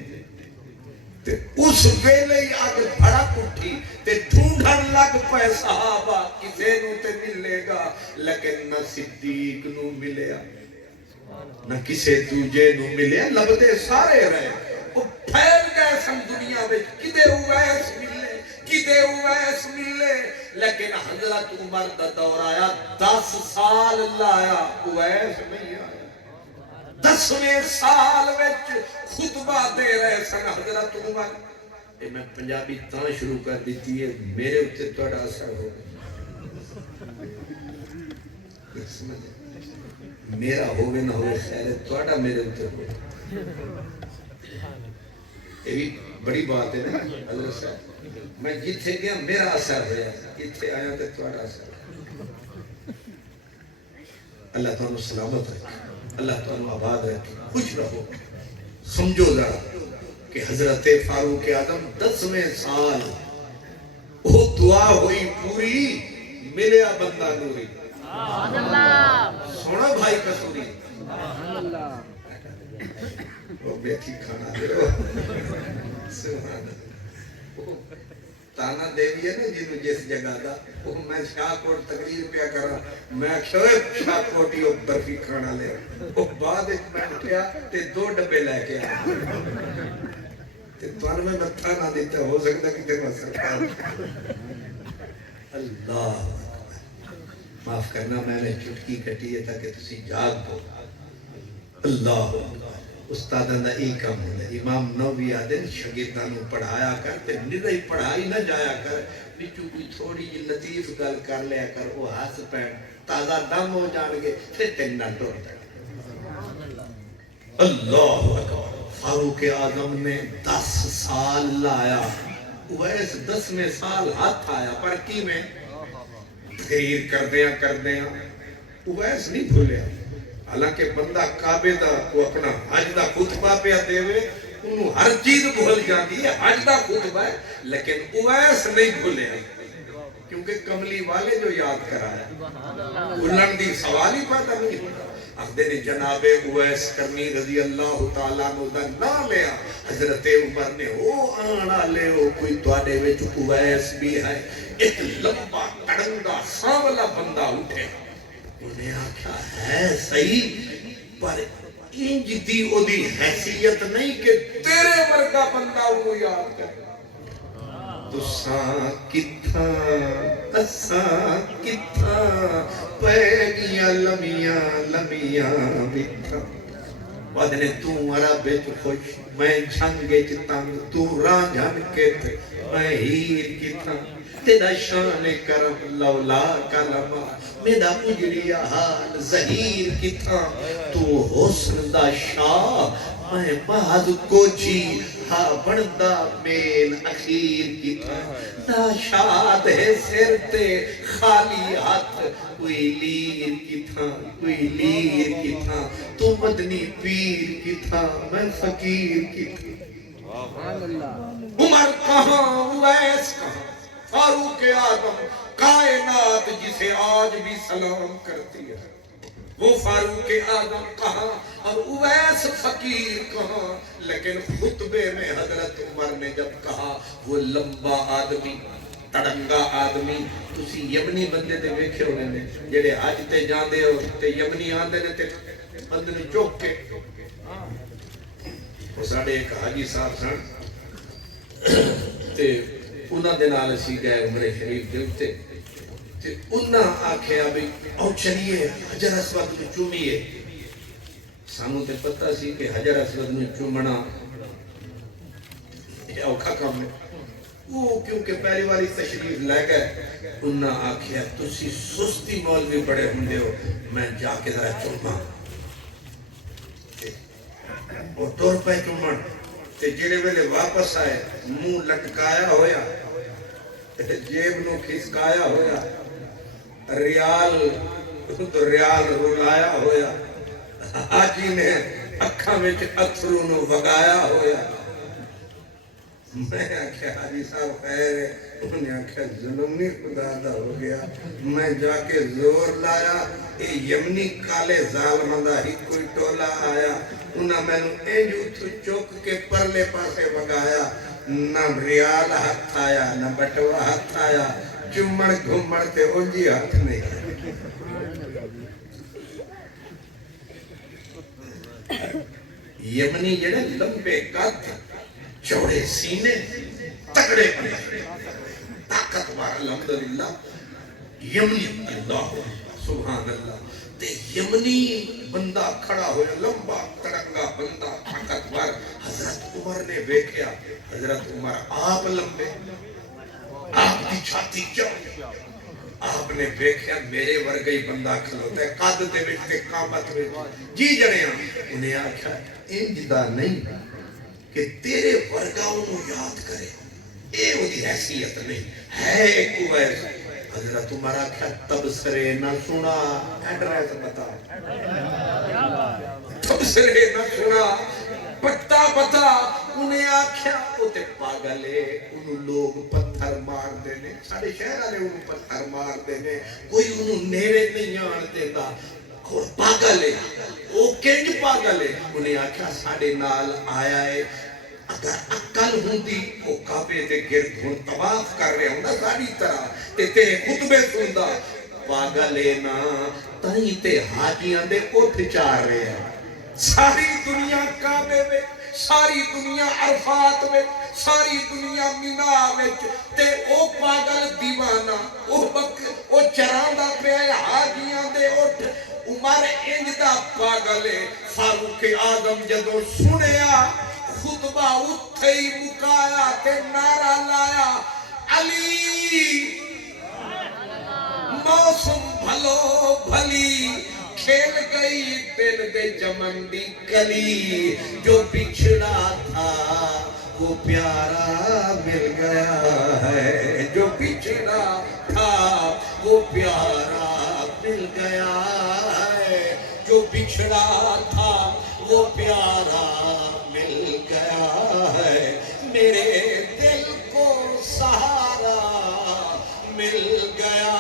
اس ویلے ہی آگ بھڑک اٹھی تے ڈھونڈن لگ پے صحابہ کسے نو تے ملے گا لیکن نہ صدیق نو ملیا نہ کسے دوجے نو ملیا لبدے سارے رہے وہ پھیل گئے سن دنیا میں کدے اویس ملے کدے اویس ملے لیکن حضرت عمر دا دور آیا 10 سال لایا اویس نہیں آیا 10ویں سال وچ خطبہ دے رہے سن حضرت عمر اے میں پنجابی تاں شروع کر دیتی ہے میرے اتے توڑا اثر ہو میرا ہوگے نہ ہوئے خیر ہے توڑا میرے اتے ہو یہ بھی بڑی بات ہے نا حضرت صاحب میں جتھے گیا میرا اثر ہے جتھے آیا تے توڑا اثر اللہ تعالیٰ سلامت رکھے اللہ تعالیٰ آباد رکھے خوش رہو سمجھو ذرا کہ حضرت فاروق اعظم 10ویں سال وہ دعا ہوئی پوری ملیا بندہ نوری سونا بھائی کسوری وہ بیٹھی کھانا دے رہو سبحان تانا دیوی ہے نا جنہوں جس جگہ دا وہ میں شاہ کوٹ تقریر پیا کرا میں شوئے شاہ کوٹی وہ برفی کھانا لے وہ بعد ایک میں اٹھیا تے 2 ڈبے لے کے تے توان میں متھا نہ دیتا ہو سکتا کہ تے میں سرکار اللہ معاف کرنا میں نے چٹکی کٹی ہے تاکہ تسی جاگ دو اللہ استادان دا ایک کام ہوتا ہے امام نووی آدھن شاگردانوں پڑھایا کر تے نرہی پڑھائی نہ جایا کر بچو کوئی تھوڑی جی لطیف گل کر لیا کر وہ ہاتھ پین تازہ دم ہو جان گے پھر تین نہ ڈر جائے اللہ اکبر فاروق اعظم نے 10 سال لایا اویس 10ویں سال ہاتھ آیا پر کی میں تقریر کر دیا اویس نہیں بھولیا حالانکہ بندہ کعبے دا کو اپنا حج دا خطبہ پہ دے ہوئے انہوں ہر چیز بھول جاتی ہے حج دا خطبہ ہے لیکن اویس نہیں بھولے کیونکہ کملی والے جو یاد کرایا بھولن دی سوال ہی پیدا نہیں ہوتا اخدے نے جناب اویس کرنی رضی اللہ تعالیٰ نو دا نہ لیا حضرت عمر نے او آنا لے او کوئی توڑے وچ اویس بھی ہے ایک لمبا کڑنگا سانولا بندہ اٹھے انہیں آکھا ہے صحیح پر انج دی او دی حیثیت نہیں کہ تیرے ورگا بندہ انہوں یاد کر تساں کتھاں اساں کتھاں پہ گیا لمیاں بتھاں ودنے تو عرب وچ خوش میں جھنگے چ تنگ تو رانجھن کے تے میں ہیر کتھاں تیرا شان کرم لولا کلمہ میرا اجڑیا حال ظہیر کتھاں تو حسن دا شاہ میں مہد کو جی ہاں بندہ میل اخیر کتھاں دا شاد ہے سر تے خالی ہاتھ کوئی لیر کتھاں تو مدنی پیر کتھاں میں فقیر کتھاں عمر کہاں اویس کہاں فاروق اعظم کائنات جسے آج بھی سلام کرتی ہے وہ فاروق اعظم کہاں اور اویس فقیر کہاں لیکن خطبے میں حضرت عمر نے جب کہا وہ لمبا آدمی تڑنگا آدمی تسی یمنی بندے تے ویکھے ہونے نے جڑے حج تے جاندے ہو تے یمنی آندے نے تے بندے نے چوک کے وہ ساڑھے ایک حاجی صاحب سن تے انہاں دے نال اسی گئے عمر شریف دے اوتے تے انہاں آکھیا بھی او چلیے حجر اسود نوں چومیے سانوں تے پتہ سی کہ حجر اسود نوں چومنا یہ اوکھا کام ہے وہ کیونکہ پہلی والی تشریف لے گئے انہاں آکھیا تسی سستی مولوی بڑے ہوندے ہو میں جا کے ذرا چوما اور طور پہ چومن تے جڑے ویلے واپس آئے منہ لٹکایا ہویا جیب نو کھسکایا ہویا ریال رلایا ہویا حاجی نے اکھاں وچ اتھرو نو وگایا ہویا میں آکھیا حاجی صاحب خیر ہے، انہوں نے آکھیا ظلم نہیں خدا دا ہو گیا، میں جا کے زور لایا، اے یمنی کالے ظالماں دا ہی کوئی ٹولا آیا، انہاں میں نو انج اتھو چوک کے پرلے پاسے وگایا، نہ ریال ہاتھ آیا نہ بٹوا ہاتھ آیا، چمڑ گھمڑ تے انجی ہاتھ نہیں آیا۔ یمنی جڑے لمبے قد، چوڑے سینے، تکڑے بندے، طاقتور الحمدللہ، یمنی اللہ سبحان اللہ، تے یمنی بندہ کھڑا ہویا، لمبا ترنگا بندہ طاقتور، حضرت عمر نے دیکھیا، حضرت عمر آپ لمبے، آپ کی چھاتی چوڑی، آپ نے دیکھیا میرے ورگئی بندہ کھلوتا ہے، قد دے وچ تے قامت وچ، جی جڑیاں انہیں آکھا انج دا نہیں کہ تیرے ورگاؤں کو یاد کرے، اے وہ دی حیثیت نہیں ہے، ایک اویس حضرت عمر آکھا تبصرے نہ سنا، ایڈریس بتا، تبصرے نہ سنا، پتا بتا، انہیں آکھیا وہ تے پاگلے، انہوں لوگ پتھر مار دینے، سارے شہر آلے انہوں پتھر مار دینے، کوئی انہوں نیرے نہیں آن دیتا، اور پاگل ہے، وہ کنج پاگل ہے، انہیں آکھا ساڑے نال آیا ہے، اگر عقل ہوندی وہ کعبے دے گرد ہون طواف کر رہے ہوں نا ساری طرح تے تیرے خطبے سندا، پاگل ہے نا تائیں تے حاجیاں دے اٹھ چار رہے ہیں، ساری دنیا کعبے میں، ساری دنیا عرفات میں، ساری دنیا مینا میں، تے او پاگل دیوانہ، او چراندا پہ ہے حاجیاں دے اٹھ، عمر انجدہ پاگلے، فاروق آدم جدو سنیا، خطبہ اتھے ہی مکایا تے نعرہ لایا، علی موسم بھلو بھلی، کھیل گئی دل دے چمن دی کلی، جو بچھڑا تھا وہ پیارا مل گیا ہے، جو بچھڑا تھا وہ پیارا مل گیا ہے، جو بچھڑا تھا وہ پیارا مل گیا ہے، میرے دل کو سہارا مل گیا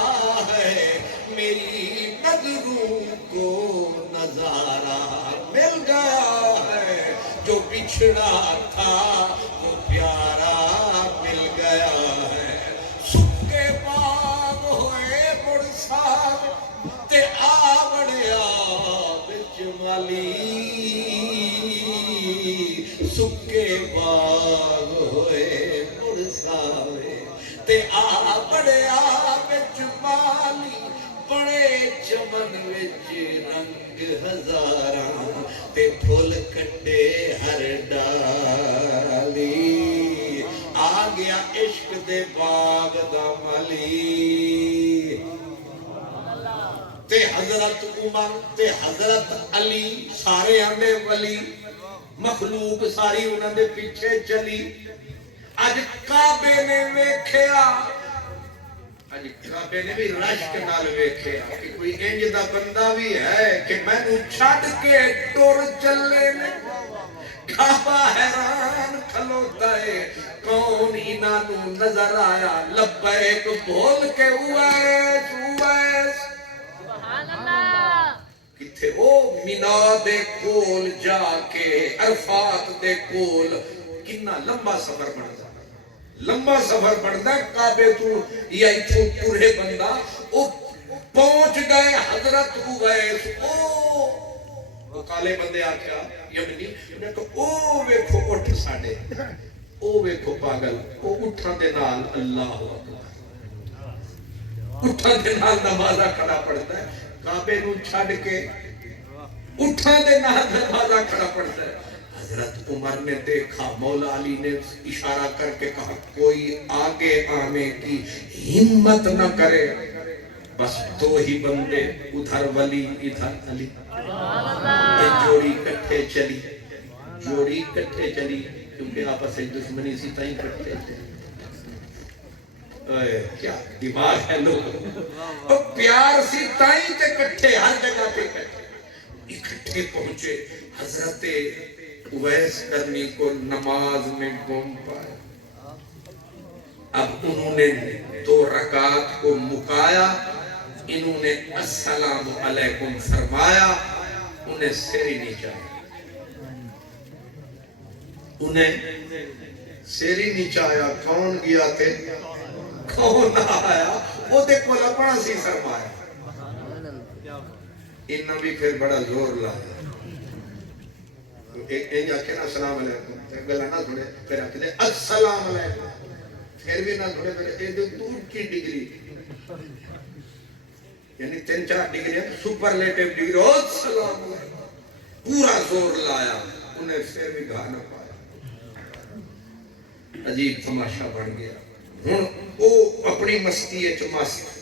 ہے، میری نظروں کو نظارہ مل گیا ہے، جو بچھڑا تھا وہ پیارا مل گیا ہے، سکے باغ ہوئے برسال تے آوڑیا بچ مالی، سکے باغ ہوئے برسال تے آوڑیا بچ مالی، بڑے چمن وچ رنگ ہزاراں تے پھول کٹے ہر ڈالی، آ گیا عشق دے باغ دا مالی، تے حضرت عمر تے حضرت علی سارے آندے ولی، مخلوق ساری انہاں دے پیچھے چلی، اج کعبے نے ویکھیا، اج کعبے نے بھی رشک نال ویکھیا کہ کوئی انج دا بندہ بھی ہے کہ میں نو چھڈ کے ٹر چلے نے، کعبہ حیران کھلوتا ہے، کون انہاں نو نظر آیا، لبیک بول کے اویس اویس، سبحان اللہ، کتھے او مینا دے کول جا کے عرفات دے کول، کتنا لمبا سفر بڑھتا، لمبا سفر بڑھتا ہے، کعبے تو یا اتھو پورے بندہ، او پہنچ گئے حضرت اویس، او کالے بندے آکھیا یمنی، انہیں تو او ویکھو اٹھ ساڑے، او ویکھو پاگل، او اٹھاں دے نال اللہ اکبر، اٹھاں دے نال نمازہ کھڑا پڑتا ہے، کعبے نو چھڑ کے اٹھاں دے نال نمازہ کھڑا پڑتا ہے، حضرت عمر نے دیکھا، مولا علی نے اشارہ کر کے کہا کوئی آگے آنے کی ہمت نہ کرے، بس دو ہی بندے، ادھر ولی ادھر علی، یہ جوڑی کٹھے چلی، جوڑی کٹھے چلی، کیونکہ آپس ایک دشمنی سی تائیں کٹھے چلی، کیا دماغ ہے لوگ، اور پیار سی تائیں تے کٹھے، ہر جگہ پہ کٹھے، اکٹھے پہنچے، حضرت اویس کرنی کو نماز میں گم پائے، اب انہوں نے 2 رکعت کو مکایا، انہوں نے السلام علیکم فرمایا، انہیں سر ہی نہیں چاہیا، انہیں سر ہی نہیں چاہیا۔ کون گیا تھے؟ کون آیا؟ وہ دیکھو لپڑا سی فرمایا۔ انہاں بھی پھر بڑا زور لایا، ایک جا کے نا السلام علیکم، پھر گلہ نہ تھوڑے، پھر آکے دے السلام علیکم، پھر بھی نہ تھوڑے، پھر ایک دور کی ڈگری، یعنی 3-4 ڈگری ہے، سپرلیٹیو ڈگری، السلام علیکم، پورا زور لایا، انہیں پھر بھی گھا نہ پایا۔ عجیب تماشا بن گیا۔ ہن او اپنی مستی اچ مست،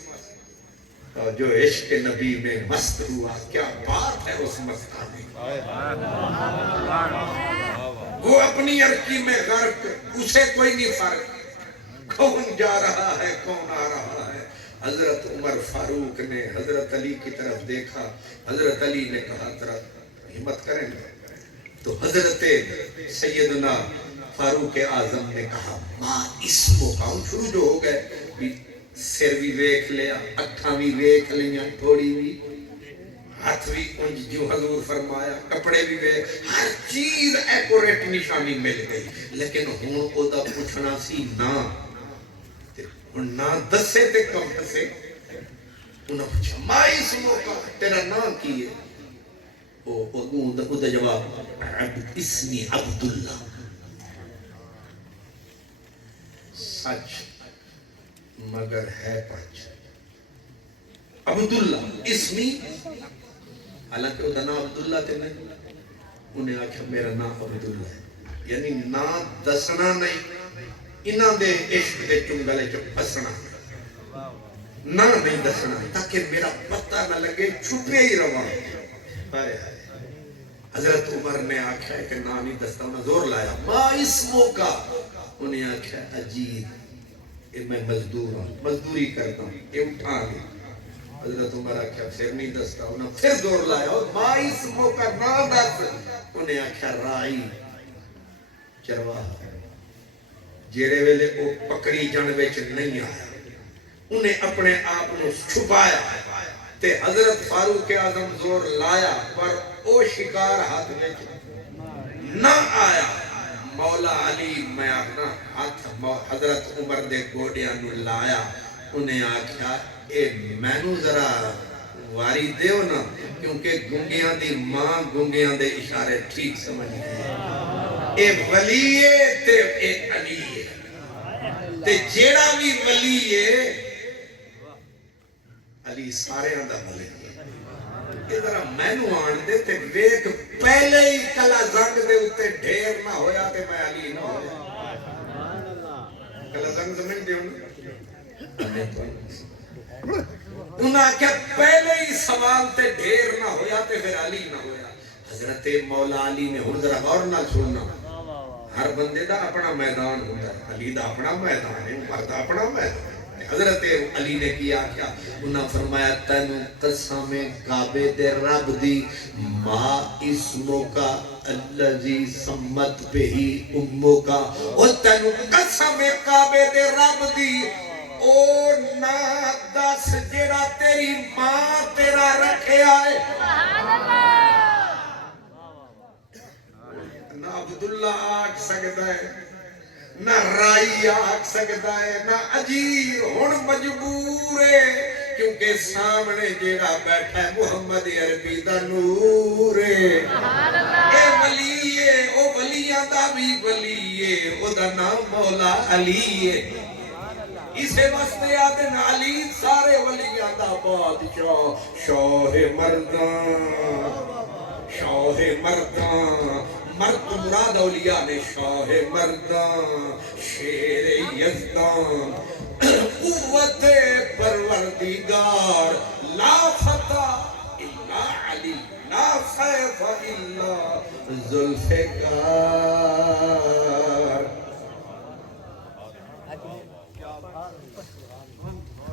جو عشق نبی میں مست ہوا، کیا بات ہے اس مستانی، وہ اپنی عرقی میں غرق، اسے کوئی نہیں فرق، کون جا رہا ہے کون آ رہا ہے۔ حضرت عمر فاروق نے حضرت علی کی طرف دیکھا، حضرت علی نے کہا ذرا ہمت کریں گے، تو حضرت سیدنا فاروق اعظم نے کہا ماں اس مقام شروع جو ہو گئے، سر بھی ویکھ لیا، اکھاں بھی ویکھ لیا، تھوڑی بھی، ہاتھ بھی انج جو حضور فرمایا، کپڑے بھی ویکھ، ہر چیز ایکوریٹ نشانی مل گئی، لیکن ہون او دا پوچھنا سی نا، ہن نا دسے تے کم دسے، انہاں پوچھا ماں اس موقع تیرا نام کی ہے؟ او دا جواب اسمی عبداللہ، سچ مگر ہے پچ، عبداللہ اسمی، حالانکہ وہ نام عبداللہ تے نہیں، انہیں آکھا میرا نام عبداللہ ہے، یعنی نام دسنا نہیں، انہاں دے عشق دے چنگلے چو پسنا نام نہیں دسنا، تاکہ میرا پتہ نہ لگے، چھپے ہی رواں۔ حضرت عمر نے آکھا ہے کہ نام نہیں دستا، انہاں زور لایا ماں اس موقع، انہیں آکھا عجیب، میں مزدور ہوں، مزدوری کرتا ہوں، یہ اٹھا لے۔ حضرت عمر آکھا پھر نہیں دستا، انہوں پھر دور لایا ماں اس موقع نہ دس، انہیں آکھا رائی چرواہ، جیڑے ویلے وہ پکڑی جان وچ نہیں آیا، انہیں اپنے آپ کو چھپایا، تے حضرت فاروق اعظم زور لایا، پر او شکار ہاتھ وچ نہ آیا۔ مولا علی میں اپنا ہاتھ حضرت عمر دے گوڑیاں نو لایا، انہیں آکھا اے مینو ذرا واری دیو نا، کیونکہ گنگیاں دی ماں گنگیاں دے اشارے ٹھیک سمجھ گئے، اے ولی ہے تے اے علی ہے، تے جیڑا بھی ولی ہے علی سارے اندہ ولی ہے۔ یہ ذرا مینو آن دے تے ویک پہلے ہی کلا زنگ دے اتے ڈھیر نہ ہویا تے میں علی نہ ہویا، کلا زنگ سمجھ دے انہاں کیا پہلے ہی سوال تے ڈھیر نہ ہویا تے پھر علی نہ ہویا۔ حضرت مولا علی نے ہن ذرا غور نہ سننا، ہر بندے دا اپنا میدان ہوتا ہے، علی دا اپنا میدان ہے، عمر دا اپنا میدان ہے۔ حضرت علی نے کیا کیا، انہاں فرمایا تینو قسم کعبے دے رب دی، ما اسمو کا اللذی سمت بہی امو کا، او تینو قسم کعبے دے رب دی، او نا دس جیڑا تیری ماں تیرا رکھے آئے، نہ عبداللہ آکھ سکتا ہے، نہ رائی آکھ سکتا ہے، نہ عجیر، ہن مجبور ہے، کیونکہ سامنے جیڑا بیٹھا ہے محمد عربی دا نور ہے، اے ولی ہے، او ولیاں دا بھی ولی ہے، او دا نام مولا علی ہے، اسے واسطے آتے نا علی سارے ولیاں دا بادشاہ، شاہ مردان، شاہ مردان، مرد مراد اولیاء نے شاہ مردان، شیر یزدان، قوت پروردگار، لا فتح الا علی، لا سیف الا ذوالفقار۔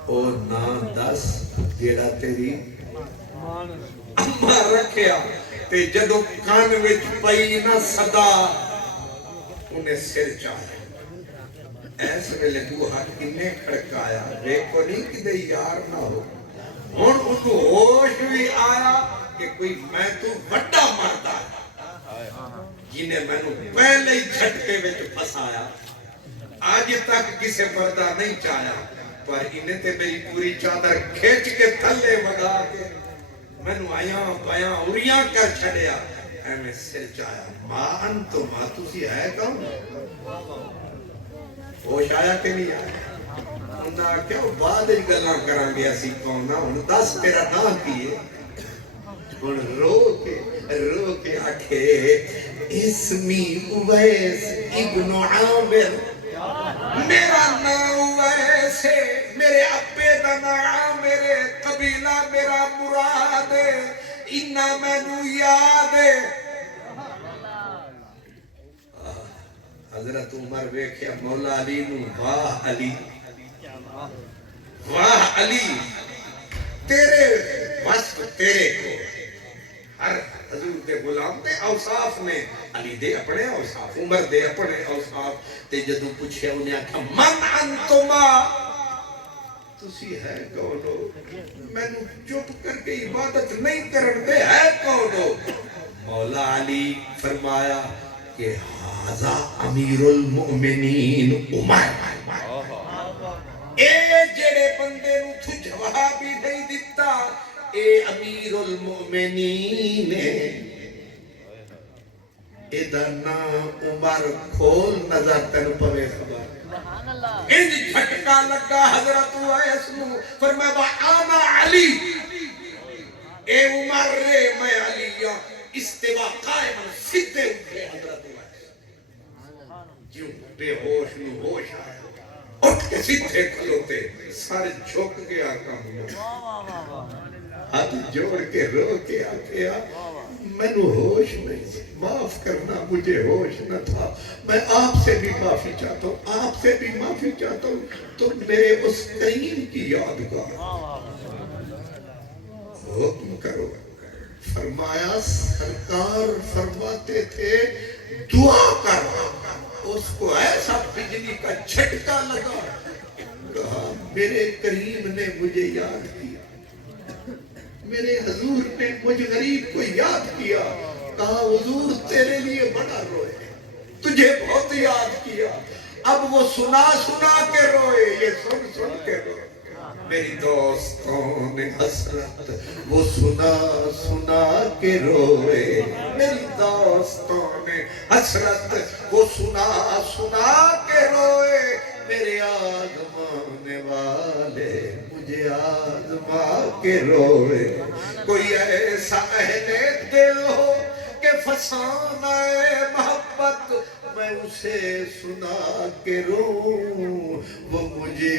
او نا دس جیڑا تیری اماں رکھیا، تے جدو کان وچ پئی نہ صدا، انہیں سر چاہے، ایس ویلے بوہا کنے کھڑکایا دیکھو نہیں کدے یار نہ ہو ہن انہوں ہوش بھی آیا کہ کوئی میں تو وڈا مردا جنہیں میں نے پہلے ہی جھٹکے وچ پھسایا آج تک کسے پردہ نہیں چاہیا پر انہیں تے میری پوری چادر کھینچ کے تھلے مگا کے میں نے آیاں پایاں اریاں کر چھڑیا اے میں سر چاہیا ماں انتو ماں تسی ہے کون ہوش آیا کہ نہیں آیا انہاں کیا بعد ہی گلاں کران گیا سی کون نہ ہن دس تیرا نام کیے ہن رو کے آکھے اسمی اویس ابن عامر میرا نام اویس ہے میرے ابے دا نام میرے قبیلہ میرا مراد ہے انہا مینو یاد ہے حضرت عمر ویکھیا مولا علی نو واہ علی تیرے وصف تیرے کو ہر حضور دے غلام دے اوصاف نے علی دے اپنے اوصاف عمر دے اپنے اوصاف تے جدو پوچھے انہیں آکھا من انتما تسی ہے کونو میں نو چپ کر کے عبادت نہیں کرن دے ہے کونو مولا علی فرمایا کہ حاضا امیر المؤمنین عمر اے جڑے بندے نو تو جواب بھی نہیں دیتا اے امیر المؤمنین ادا نام عمر کھول نظر تن پوے خبر انج جھٹکا لگا حضرت ویس نو فرمایا انا علی اے عمر رے میں علی استوا قائم سیدھے اٹھے حضرت ویس جو بے ہوش نو ہوش آیا اٹھ کے سیدھے کھلوتے سارے جھک گیا کام ہاتھ جوڑ کے رو کے آکھیا میں نو ہوش نہیں معاف کرنا مجھے ہوش نہ تھا میں آپ سے بھی معافی چاہتا ہوں آپ سے بھی معافی چاہتا ہوں تم میرے اس کریم کی یادگار حکم کرو فرمایا سرکار فرماتے تھے دعا کر اس کو ایسا بجلی کا جھٹکا لگا کہا میرے کریم نے مجھے یاد کیا میرے حضور نے مجھ غریب کو یاد کیا کہا حضور تیرے لیے بڑا روئے تجھے بہت یاد کیا اب وہ سنا کے روئے یہ سن کے روئے میری دوستوں نے حسرت وہ سنا کے روئے میری دوستوں نے حسرت وہ سنا کے روئے میرے آزمانے والے مجھے آزما کے روئے کوئی ایسا اہل دل ہو کہ فسانہ محبت میں اسے سنا کے روؤں وہ مجھے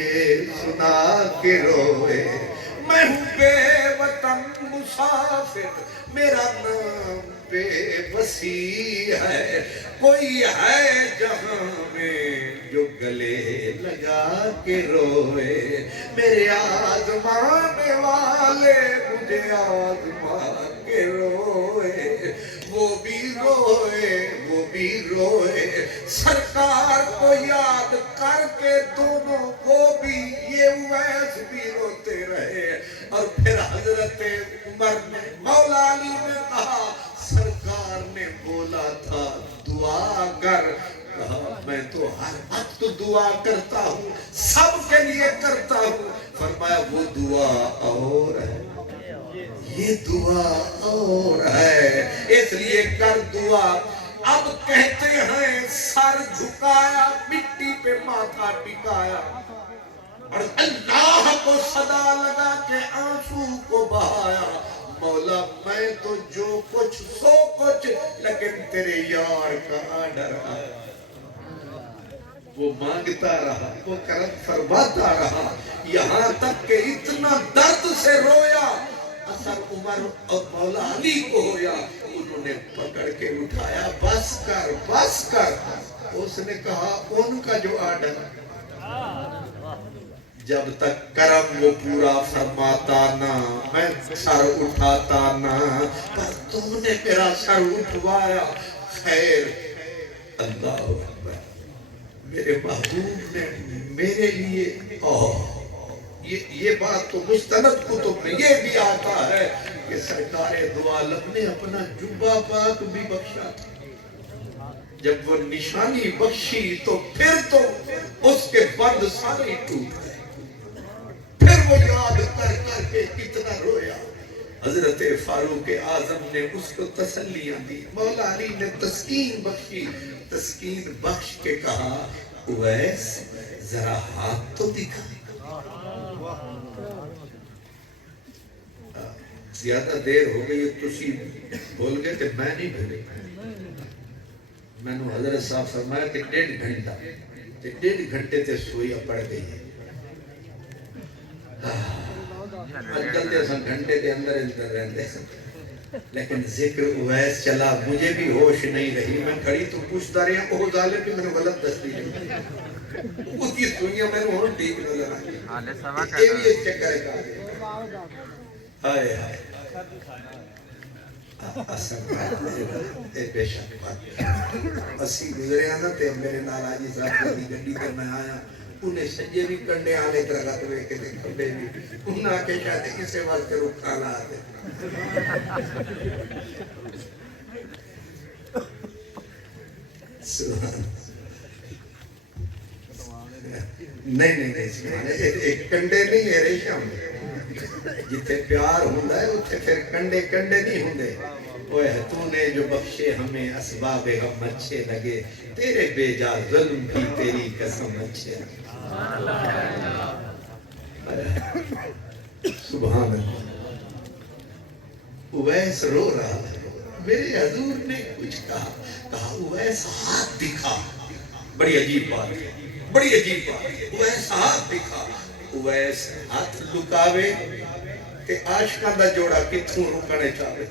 سنا کے روئے میں ہوں بے وطن مسافر میرا نام بے بسی ہے کوئی ہے جہاں میں جو گلے لگا کے روئے میرے آزمانے والے مجھے آزما کے روئے وہ بھی روئے سرکار کو یاد کر کے دونوں وہ بھی یہ اویس بھی روتے رہے اور پھر حضرت عمر نے مولا علی نے کہا سرکار نے بولا تھا دعا کر کہا میں تو ہر وقت دعا کرتا ہوں سب کے لیے کرتا ہوں فرمایا وہ دعا اور ہے یہ دعا اور ہے اس لیے کر دعا اب کہتے ہیں سر جھکایا مٹی پہ ماتھا ٹکایا اور اللہ کو صدا لگا کے آنسو کو بہایا مولا میں تو جو کچھ سو کچھ لیکن تیرے یار کا آڈر آیا وہ مانگتا رہا وہ کرم فرماتا رہا یہاں تک کہ اتنا درد سے رویا اثر عمر اور مولا علی کو ہویا انہوں نے پکڑ کے اٹھایا بس کر اس نے کہا ان کا جو آڈر جب تک کرم وہ پورا فرماتا نہ میں سر اٹھاتا نہ پر تم نے میرا سر اٹھوایا خیر اللہ اکبر میرے محبوب نے میرے لیے یہ بات تو مستند کتب میں یہ بھی آتا ہے کہ سرکار دو عالم نے اپنا جبہ پاک بھی بخشا تھا. جب وہ نشانی بخشی تو پھر تو اس کے بند سارے ٹوٹ گئے. پھر وہ یاد کر کر کے کتنا رویا. حضرت فاروق اعظم نے اس کو تسلیاں دی. مولا علی نے تسکین بخشی. تسکین بخش کے کہا اویس ذرا ہاتھ تو دکھا. زیادہ دیر ہو گئی تسی بول گئے کہ میں نہیں بھولے. میں نے حضرت صاحب فرمایا کہ 1.5 گھنٹے تے سوئیا پڑ گئی ہے. اجکل تے اساں گھنٹے دے اندر رہندے لیکن ذکر اویس چلا مجھے بھی ہوش نہیں رہی. میں کھڑی تو پوچھتا رہا وہ ظالم بھی میں نے غلط دستی نہیں. اس کی سوئیاں میں نے ہون ٹھیک نظر آئی. یہ بھی ایک چکر کا ہائے ہائے اصل بات ہے بے شک بات. اسی گزرے ہیں نا تے میرے نال آجی صاحب کی گڈی تے میں آیا. انہیں سجے بھی کنڈے آلے درگت ہوئے کہ دے کنڈے بھی انہاں کے شاید کسے واسطے رکھا لا دے. نہیں ایک کنڈے نہیں ہے ریشم. جتے پیار ہوندہ ہے اتھے پھر کنڈے نہیں ہوندے. اوہ تو نے جو بخشے ہمیں اسباب غم اچھے لگے. تیرے بے جا ظلم بھی تیری قسم اچھے لگے. سبحان اللہ. اویس رو رہا. میرے حضور نے کچھ کہا اویس ہاتھ دکھا. بڑی عجیب بات ہے. اویس ہاتھ دکھا. اویس ہاتھ لکاوے کہ عاشقاں دا جوڑا کتھوں رکنے چاہے.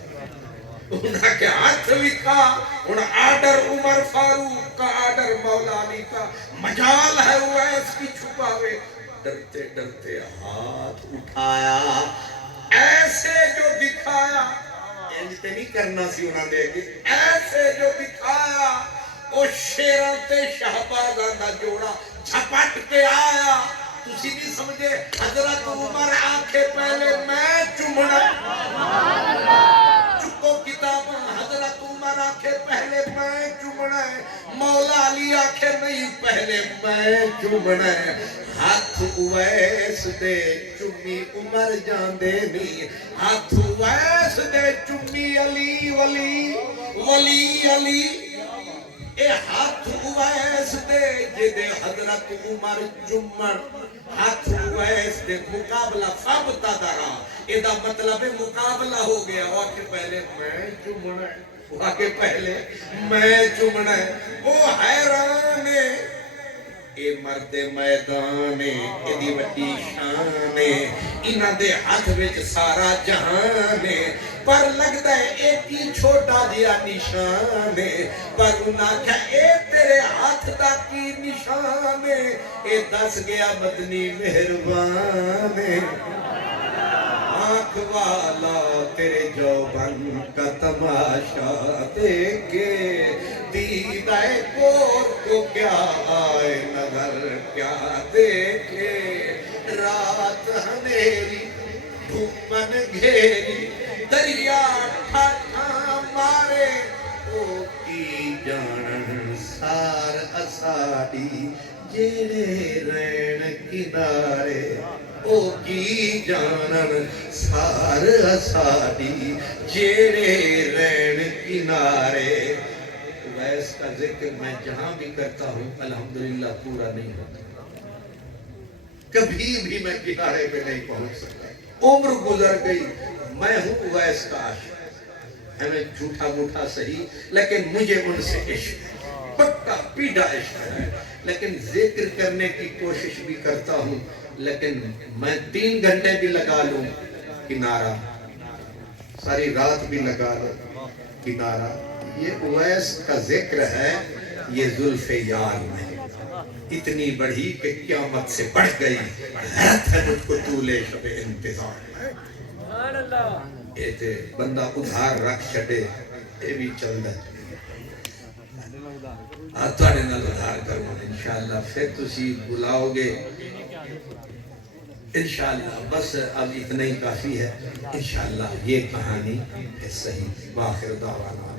انہاں کے ہاتھ لکھا. انہاں آرڈر عمر فاروق کا آرڈر مولا علی کا مجال ہے اویس کی چھپاوے. ڈرتے ڈرتے ہاتھ اٹھایا. ایسے جو دکھایا انجھتے نہیں کرنا سی انہاں دے گی. ایسے جو دکھایا او شیران تے شہبازاں دا جوڑا جھپٹ کے آیا. تسی نہیں سمجھے حضرت عمر آنکھیں پہلے میں چمڑا. چکو کتاب. حضرت عمر آنکھیں پہلے میں چمڑا. مولا علی آنکھیں نہیں پہلے میں چمڑا. ہاتھ اویس دے چمی عمر جان دے نہیں. ہاتھ اویس دے چمی علی ولی علی. اے ہاتھ اویس دے جدے حضرت عمر جمر. ہاتھ اویس دے مقابلہ فابتا دارا. ایدہ مطلب مقابلہ ہو گیا. واقع پہلے میں چمڑا. واقع پہلے میں چمڑا. وہ حیرانے اے مرد میدانے ایدی وڈی شانے. انہاں دے ہاتھ وچ سارا جہانے. پر لگتا ہے ایک ہی چھوٹا دیا نشانے. پر انہاں کہا اے تیرے ہاتھ دا کی نشانے. اے دس گیا مدنی مہربانے. آنکھ والا تیرے جوبن کا تماشا دیکھے. دیدہ کور کو کیا آئے نظر کیا دیکھے. رات ہنیری دھومن گھیری دریا ٹھاٹھا مارے. او کی جانن سار اساڑی جیڑے رین کنارے. او کی جانن سار اساڑی جیڑے رین کنارے. اویس کا ذکر میں جہاں بھی کرتا ہوں الحمدللہ پورا نہیں ہوتا. کبھی بھی میں کنارے پہ نہیں پہنچ سکتا. عمر گزر گئی. میں ہوں اویس کا عاشق. ہمیں جھوٹا موٹا صحیح لیکن مجھے ان سے عشق ہے. پکا پیڈا عشق ہے. لیکن ذکر کرنے کی کوشش بھی کرتا ہوں. لیکن میں 3 گھنٹے بھی لگا لوں کنارہ. ساری رات بھی لگا لوں کنارہ. یہ اویس کا ذکر ہے. یہ زلف یار میں اتنی بڑھی کہ قیامت سے بڑھ گئی. حیرت ہے مجھ کو طول شب انتظار. اے تے بندہ ادھار رکھ چھڑے. اے بھی چل دے تھوڑے نال ادھار کروں انشاءاللہ پھر تسی بلاؤ گے انشاءاللہ بس اب اتنا ہی کافی ہے انشاءاللہ یہ کہانی ہے صحیح باخر دعوانا